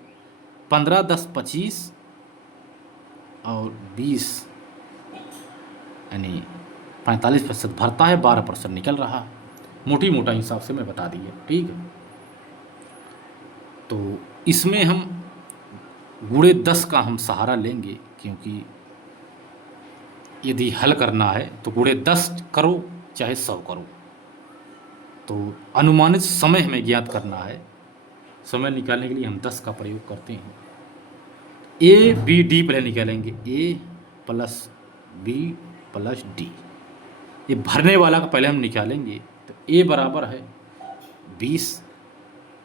15 10 25 और 20 यानी 45% भरता है, 12% निकल रहा है। मोटी मोटा हिसाब से मैं बता दिया, ठीक है। तो इसमें हम गुणे 10 का हम सहारा लेंगे, क्योंकि यदि हल करना है तो गुणे 10 करो चाहे 100 करो। तो अनुमानित समय हमें ज्ञात करना है। समय निकालने के लिए हम 10 का प्रयोग करते हैं। ए बी डी पहले निकालेंगे, ए प्लस बी प्लस डी। ये भरने वाला का पहले हम निकालेंगे। तो ए बराबर है 20,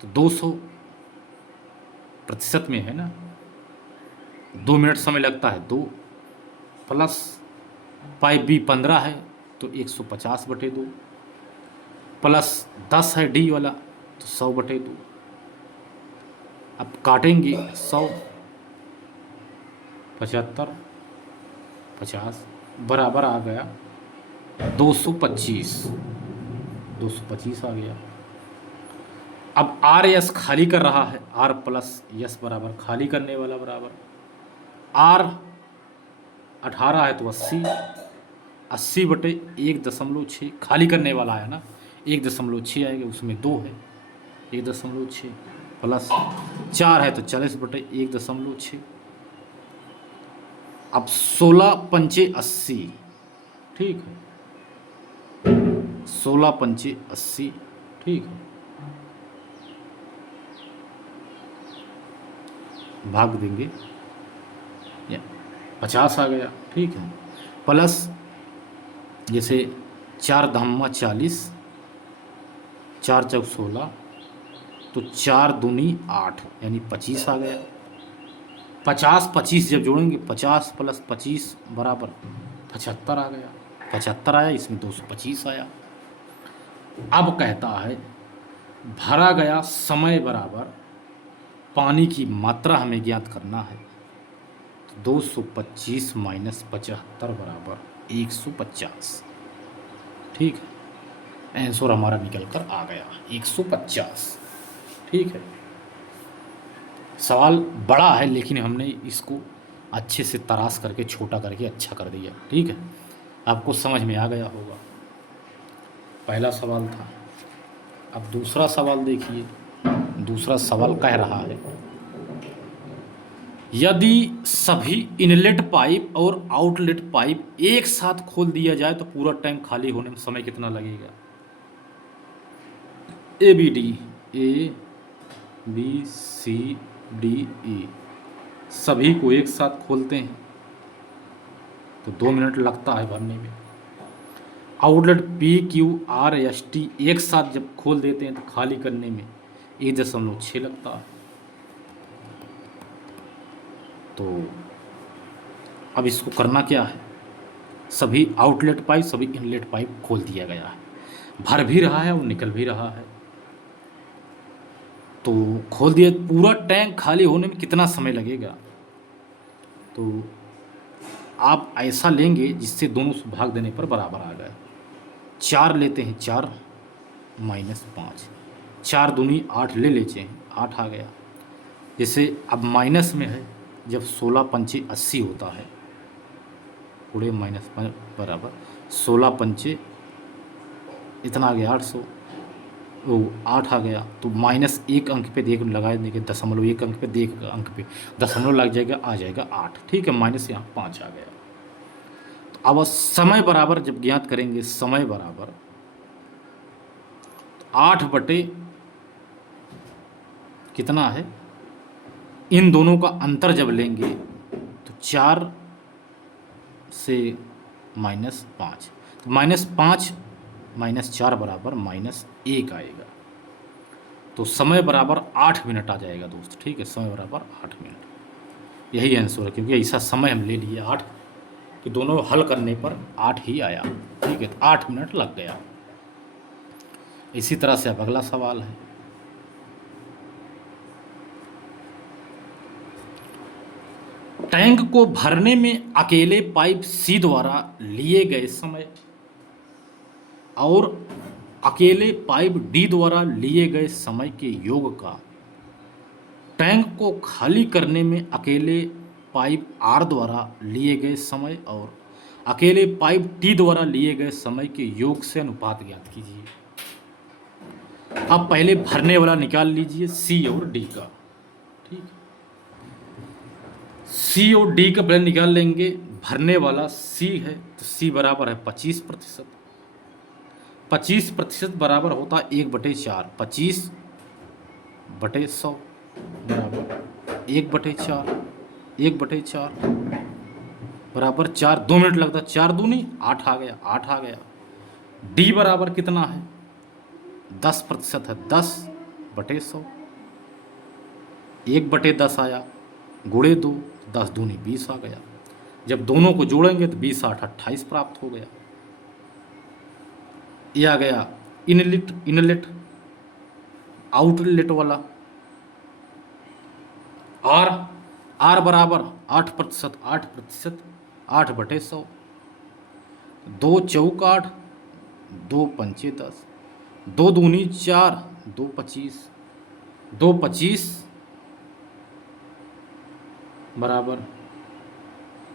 तो 200% में है ना, 2 मिनट समय लगता है, 2 प्लस पाई बी 15 है तो 150/2 प्लस 10 है डी वाला तो 100/2। अब काटेंगे 100, 75, 50 बराबर आ गया 225 आ गया। अब आर एस खाली कर रहा है, आर प्लस एस बराबर खाली करने वाला बराबर आर 18 है तो 80/1.6 खाली करने वाला है ना, 1.6 आएगा, उसमें 2 है 1.6 प्लस 4 है तो 40/1.6। अब 16 पंचे 80, ठीक है, 16 पंचे 80, ठीक है, भाग देंगे 50 आ गया, ठीक है, प्लस जैसे 4 धामा 40, 4 चौक 16 तो 4 दूनी 8 यानी 25 आ गया। 50 25 जब जोड़ेंगे 50 प्लस 25 बराबर 75 आ गया, 75 आया, इसमें 225 आया। अब कहता है भरा गया समय बराबर पानी की मात्रा हमें ज्ञात करना है। तो 225 माइनस 75 बराबर 150, ठीक है, आंसर हमारा निकल कर आ गया 150, ठीक है। सवाल बड़ा है लेकिन हमने इसको अच्छे से तराश करके छोटा करके अच्छा कर दिया, ठीक है, आपको समझ में आ गया होगा। पहला सवाल था। अब दूसरा सवाल देखिए। दूसरा सवाल कह रहा है यदि सभी इनलेट पाइप और आउटलेट पाइप एक साथ खोल दिया जाए तो पूरा टैंक खाली होने में समय कितना लगेगा। A B D, A B C D E सभी को एक साथ खोलते हैं तो 2 मिनट लगता है भरने में। Outlet P Q R S T एक साथ जब खोल देते हैं तो खाली करने में 1.6 लगता है। तो अब इसको करना क्या है, सभी आउटलेट पाइप सभी इनलेट पाइप खोल दिया गया है, भर भी रहा है और निकल भी रहा है। तो खोल दिया, पूरा टैंक खाली होने में कितना समय लगेगा। तो आप ऐसा लेंगे जिससे दोनों से भाग देने पर बराबर आ गए। 4 लेते हैं, 4 माइनस 5, 4 दूनी 8 ले लेते हैं, 8 आ गया। जैसे अब माइनस में है, जब 16 पंचे 80 होता है, पूरे माइनस बराबर 16 पंचे इतना आ गया 800, वो 8 आ गया। तो माइनस 1 अंक पे देख लगा देंगे, 1 अंक पे देख अंक पे दशमलव लग जाएगा, आ जाएगा 8, ठीक है, माइनस यहाँ 5 आ गया। तो अब समय बराबर जब ज्ञात करेंगे, समय बराबर 8 बटे कितना है, इन दोनों का अंतर जब लेंगे तो 4 से -5, तो -5 -4 बराबर -1 आएगा। तो समय बराबर 8 मिनट आ जाएगा दोस्त। ठीक है, समय बराबर 8 मिनट, यही आंसर है, क्योंकि ऐसा समय हम ले लिए 8 कि दोनों हल करने पर 8 ही आया। ठीक है, तो 8 मिनट लग गया। इसी तरह से अब अगला सवाल है, टैंक को भरने में अकेले पाइप सी द्वारा लिए गए समय और अकेले पाइप डी द्वारा लिए गए समय के योग का टैंक को खाली करने में अकेले पाइप आर द्वारा लिए गए समय और अकेले पाइप टी द्वारा लिए गए समय के योग से अनुपात ज्ञात कीजिए। अब पहले भरने वाला निकाल लीजिए, सी और डी का। ठीक, सी और डी का पहले निकाल लेंगे। भरने वाला सी है तो सी बराबर है 25%। 25% बराबर होता है 1/4। 25/100 बराबर 1/4। 1/4 बराबर 4। 2 मिनट लगता है, 4 दूनी 8 आ गया। 8 आ गया। डी बराबर कितना है? 10% है, 10/100। 1/10 आया, गुणे 2, 10 दूनी 20 आ गया। जब दोनों को जोड़ेंगे तो 20 8 28 प्राप्त हो गया। ये आ गया इनलेट आउटलेट वाला। आर बराबर 8%। 8%, 8/100। 2 चौक 8, 2 पंचे 10, 2 दूनी 4, 2 25। 2 25 बराबर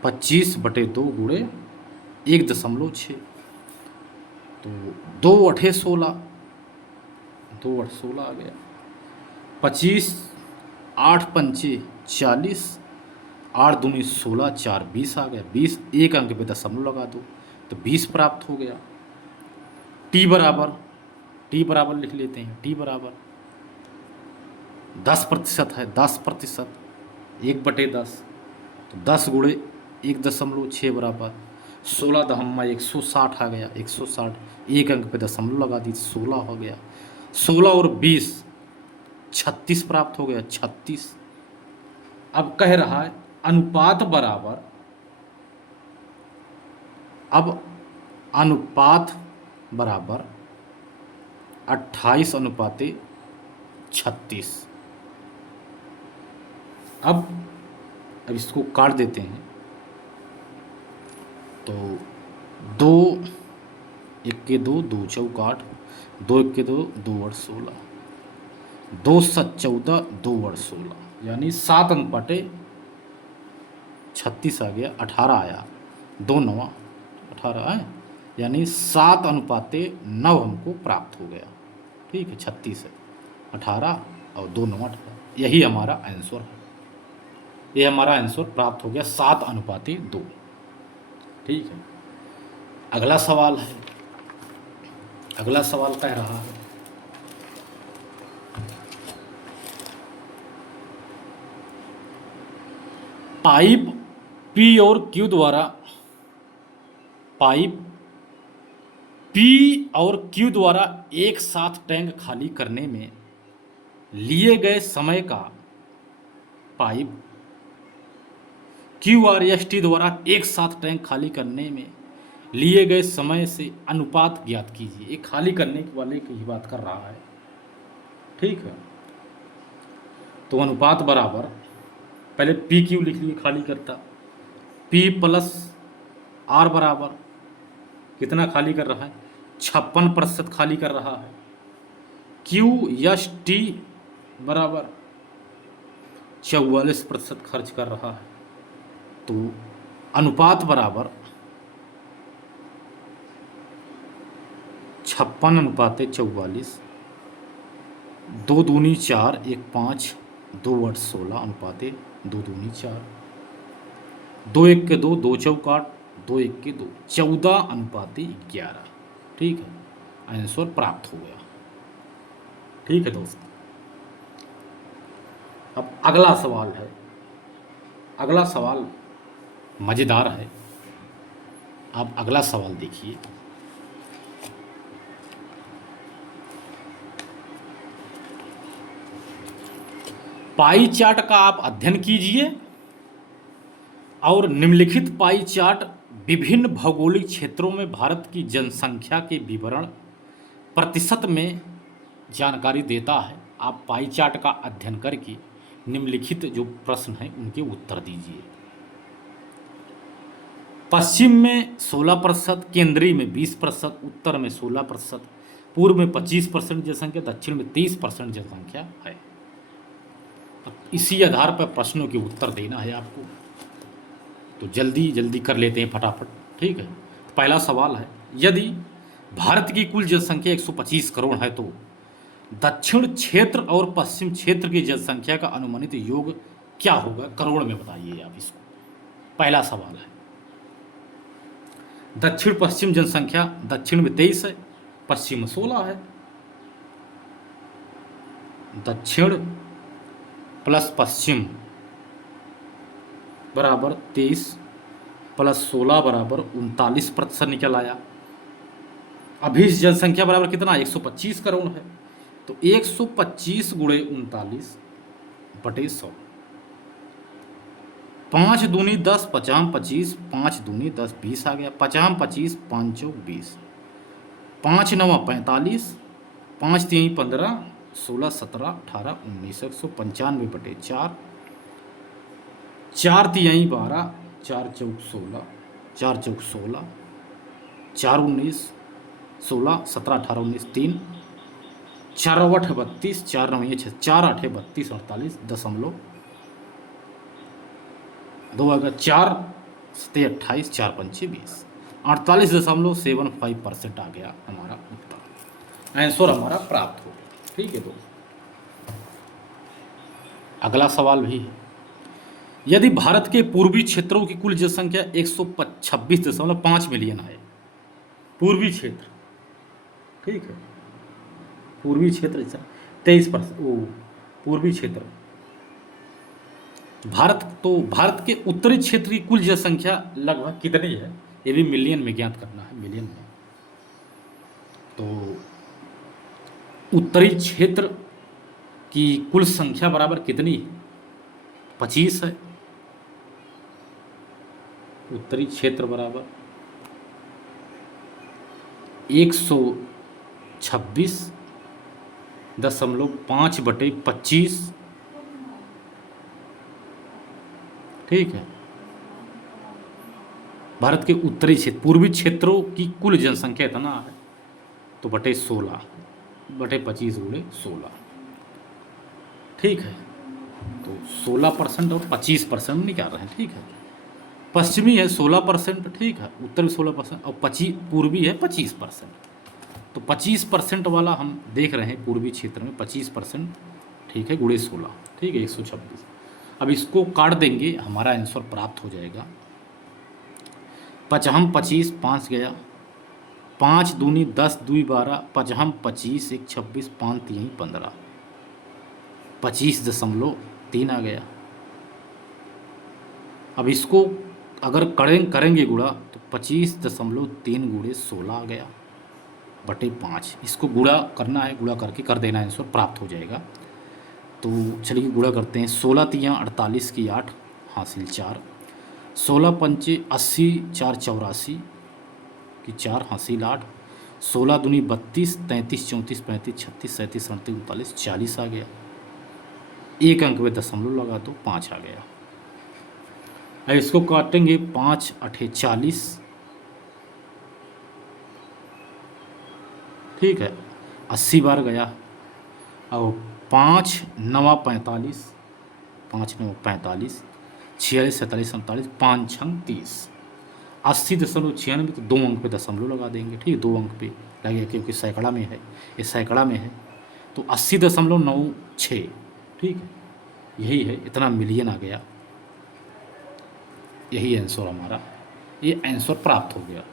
25/2 गुणे 1.6। तो 2 8 16, 2 8 16 आ गया। 25, 8 पंचे 40, 8 दूनी 16, 4 20 आ गया। 20, एक अंक पे दशमलव लगा दो तो 20 प्राप्त हो गया। टी बराबर लिख लेते हैं। टी बराबर 10% है, 10%, 1/10। तो 10 गुणे 1.6 बराबर 16 दहम्मा 160 आ गया। 160, एक अंक पे दशमलव लगा दी, 16 हो गया। 16 और 20, 36 प्राप्त हो गया। 36। अब कह रहा है अनुपात बराबर, अब अनुपात बराबर 28:36। अब इसको काट देते हैं तो 2 1 के 2, 2 चौक 8, 2 1 के 2, 2 8 16, 2 7 14, 2 8 16, यानी 7:36 आ गया। 18 आया, 2 9 18 है, यानी 7:9 हमको प्राप्त हो गया। ठीक है, 36 है, 18 और 2 9 18, यही हमारा आंसर है। ये हमारा आंसर प्राप्त हो गया 7:2। ठीक है, अगला सवाल है। अगला सवाल कह रहा है पाइप पी और क्यू द्वारा, पाइप पी और क्यू द्वारा एक साथ टैंक खाली करने में लिए गए समय का पाइप क्यू और एस टी द्वारा एक साथ टैंक खाली करने में लिए गए समय से अनुपात ज्ञात कीजिए। एक खाली करने वाले की ही बात कर रहा है। ठीक है, तो अनुपात बराबर, पहले पी क्यू लिख लिए, खाली करता, पी प्लस आर बराबर कितना खाली कर रहा है? 56% खाली कर रहा है। क्यू एस टी बराबर 44% खर्च कर रहा है। तो अनुपात बराबर 56:44, 2 दूनी 4, 1 5, 2 8 16 अनुपाते 2 दूनी 4, 2 1 के 2, 2 चौक 8, 2 1 के 2, 14:11। ठीक है, आंसर प्राप्त हो गया। ठीक है दोस्त, अब अगला सवाल है। अगला सवाल मज़ेदार है। आप अगला सवाल देखिए। पाई चार्ट का आप अध्ययन कीजिए और निम्नलिखित पाई चार्ट विभिन्न भौगोलिक क्षेत्रों में भारत की जनसंख्या के विवरण प्रतिशत में जानकारी देता है। आप पाई चार्ट का अध्ययन करके निम्नलिखित जो प्रश्न हैं उनके उत्तर दीजिए। पश्चिम में 16%, केंद्रीय में 20%, उत्तर में 16%, पूर्व में 25% जनसंख्या, दक्षिण में 30% जनसंख्या है। इसी आधार पर प्रश्नों के उत्तर देना है आपको, तो जल्दी जल्दी कर लेते हैं फटाफट। ठीक है, पहला सवाल है, यदि भारत की कुल जनसंख्या 125 करोड़ है तो दक्षिण क्षेत्र और पश्चिम क्षेत्र की जनसंख्या का अनुमानित योग क्या होगा, करोड़ में बताइए आप इसको। पहला सवाल है। दक्षिण पश्चिम जनसंख्या, दक्षिण में 23 है, पश्चिम में 16 है। दक्षिण प्लस पश्चिम बराबर 23 प्लस 16 बराबर 39% निकल आया। अभी इस जनसंख्या बराबर कितना, 125 करोड़ है, तो 125 गुणे 39 बटे 100। 5 दूनी 10, 50 25, 5 दूनी 10, 20 आ गया। 50 25, 5 चौक 20, 5 9 45, 5 3 15, 16 17 18 19, 195 बटे 4, 4 3 12, 4 चौक 16, 4 चौक 16, 4 19 16 17 18 19 3, 4 8 32, 4 9 6, 4 8 32 48 दशमलव 2 आ गया। 4 7 28, 4 5 20, 48.75% आ गया हमारा उत्तर, आंसर हमारा प्राप्त हो गया। ठीक है दोस्तों, अगला सवाल भी है, यदि भारत के पूर्वी क्षेत्रों की कुल जनसंख्या 126.5 मिलियन है, पूर्वी क्षेत्र, ठीक है, पूर्वी क्षेत्र 23%, वो पूर्वी क्षेत्र भारत, तो भारत के उत्तरी क्षेत्र की कुल जनसंख्या लगभग कितनी है, ये भी मिलियन में ज्ञात करना है, मिलियन में। तो उत्तरी क्षेत्र की कुल संख्या बराबर कितनी है, 25 है। उत्तरी क्षेत्र बराबर 126.5 बटे 25, ठीक है। भारत के उत्तरी क्षेत्र, पूर्वी क्षेत्रों की कुल जनसंख्या इतना है, तो बटे 16 बटे 25 गुणे 16, ठीक है। तो 16% और 25% निकाल रहे हैं, ठीक है। पश्चिमी है 16%, ठीक है, उत्तर में 16% और पूर्वी है 25%। तो 25% वाला हम देख रहे हैं, पूर्वी क्षेत्र में 25%, ठीक है, गुणे 16, ठीक है, 126। अब इसको काट देंगे, हमारा आंसर प्राप्त हो जाएगा। 55 25, 5 गया, 5 दूनी 10, 2 12, 55 25, 1 26, 5 3 15, 25.3 आ गया। अब इसको अगर करेंगे गुणा, तो 25.3 गुणे 16 आ गया बटे 5। इसको गुणा करना है, गुणा करके कर देना, आंसर प्राप्त हो जाएगा। तो चलिए गुणा करते हैं। 16 3 48 की 8 हासिल 4, 16 पंचे 80, 4 84 की 4 हासिल 8, 16 दूनी 32, 33 34 35 36 37 38 39 40 आ गया। एक अंक में दशमलव लगा तो 5 आ गया। अब इसको काटेंगे, 5 8 40, ठीक है, 80 बार गया। और 5 9 45, 5 9 45, 46 47 47, 5 6 30, 80.96, तो 2 अंक पे दशमलव लगा देंगे, ठीक है, 2 अंक पे लगेगा क्योंकि सैकड़ा में है, ये सैकड़ा में है, तो 80.96, ठीक है, यही है, इतना मिलियन आ गया, यही आंसर हमारा, ये आंसर प्राप्त हो गया।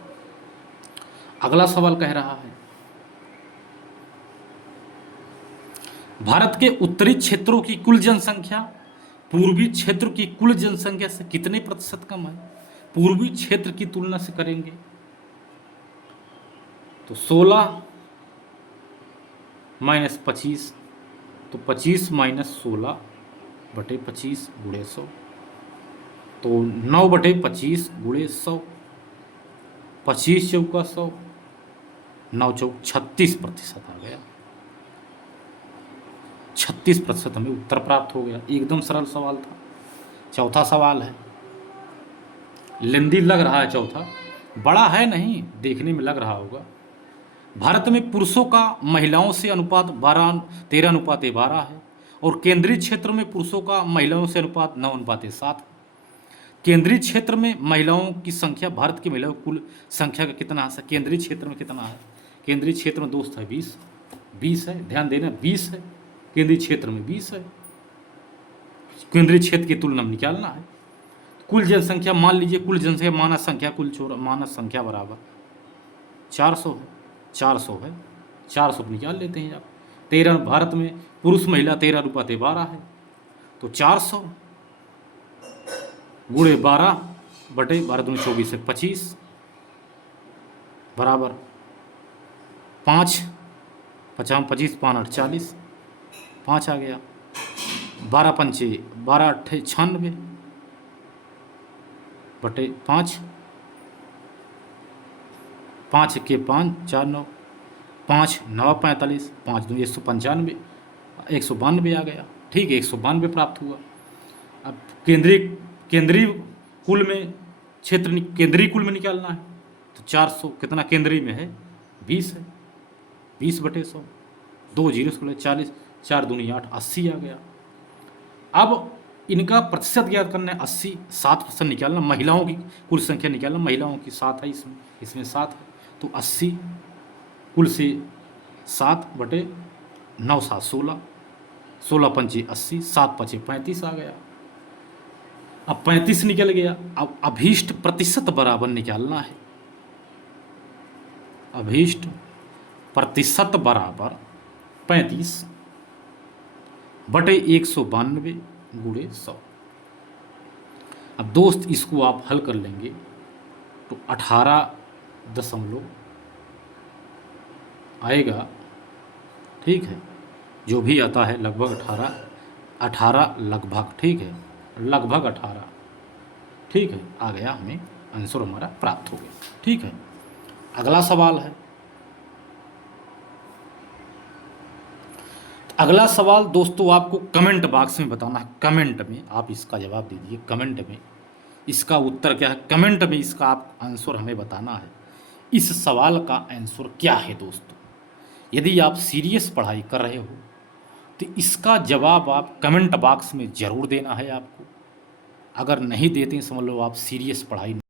अगला सवाल कह रहा है, भारत के उत्तरी क्षेत्रों की कुल जनसंख्या पूर्वी क्षेत्र की कुल जनसंख्या से कितने प्रतिशत कम है, पूर्वी क्षेत्र की तुलना से करेंगे तो 16 - 25, तो 25 - 16 बटे 25 गुणे 100, तो 9 बटे 25 गुणे 100, 25 चौका 100, 9 चौक 36% आ गया। 36% हमें उत्तर प्राप्त हो गया। एकदम सरल सवाल था। चौथा सवाल है, लेंदी लग रहा है चौथा, बड़ा है नहीं, देखने में लग रहा होगा। भारत में पुरुषों का महिलाओं से अनुपात 13:12 है और केंद्रीय क्षेत्र में पुरुषों का महिलाओं से अनुपात 9:7 है। केंद्रीय क्षेत्र में महिलाओं की संख्या भारत की महिलाओं की कुल संख्या का कितना है? केंद्रीय क्षेत्र में कितना है? केंद्रीय क्षेत्र में दोस्त है 20 है, ध्यान देना 20 है, केंद्रीय क्षेत्र में 20 है। केंद्रीय क्षेत्र की तुलना में निकालना है। कुल जनसंख्या मान लीजिए, कुल जनसंख्या मानव संख्या मानव संख्या बराबर 400 है, 400 है, 400 निकाल लेते हैं आप। 13 भारत में पुरुष महिला 13:12 है, तो 400 गुणे 12 बटे 12 24 है 25 बराबर 5, 50 25 5 8 40, 5 आ गया। 12 पंचे 12 अट्ठे 96 बटे 5, 5 के 5 4 9, 5 9 45, 5 2 195, 192 आ गया। ठीक है, 192 प्राप्त हुआ। अब केंद्रीय कुल में क्षेत्र केंद्रीय कुल में निकालना है, तो 400 कितना केंद्रीय में है? 20 है, 20 बटे 100, 2 जीरो 40, 4 दूनी 8, 80 आ गया। अब इनका प्रतिशत ज्ञात करना है। 80 7% निकालना, महिलाओं की कुल संख्या निकालना, महिलाओं की 7 है, इसमें 7 है, तो 80 कुल से 7 बटे 9 7 16, 16 पंचे 80, 7 पचे 35 आ गया। अब 35 निकल गया। अब अभीष्ट प्रतिशत बराबर निकालना है। अभीष्ट प्रतिशत बराबर 35 बटे 192 गुणे 100। अब दोस्त इसको आप हल कर लेंगे तो 18 दशमलव आएगा। ठीक है, जो भी आता है लगभग 18 लगभग, ठीक है, लगभग 18, ठीक है, आ गया, हमें आंसर हमारा प्राप्त हो गया। ठीक है, अगला सवाल है। अगला सवाल दोस्तों आपको कमेंट बॉक्स में बताना है। कमेंट में आप इसका जवाब दीजिए। कमेंट में इसका उत्तर क्या है, कमेंट में इसका आप आंसर हमें बताना है। इस सवाल का आंसर क्या है दोस्तों? यदि आप सीरियस पढ़ाई कर रहे हो तो इसका जवाब आप कमेंट बॉक्स में ज़रूर देना है आपको। अगर नहीं देते समझ लो आप सीरियस पढ़ाई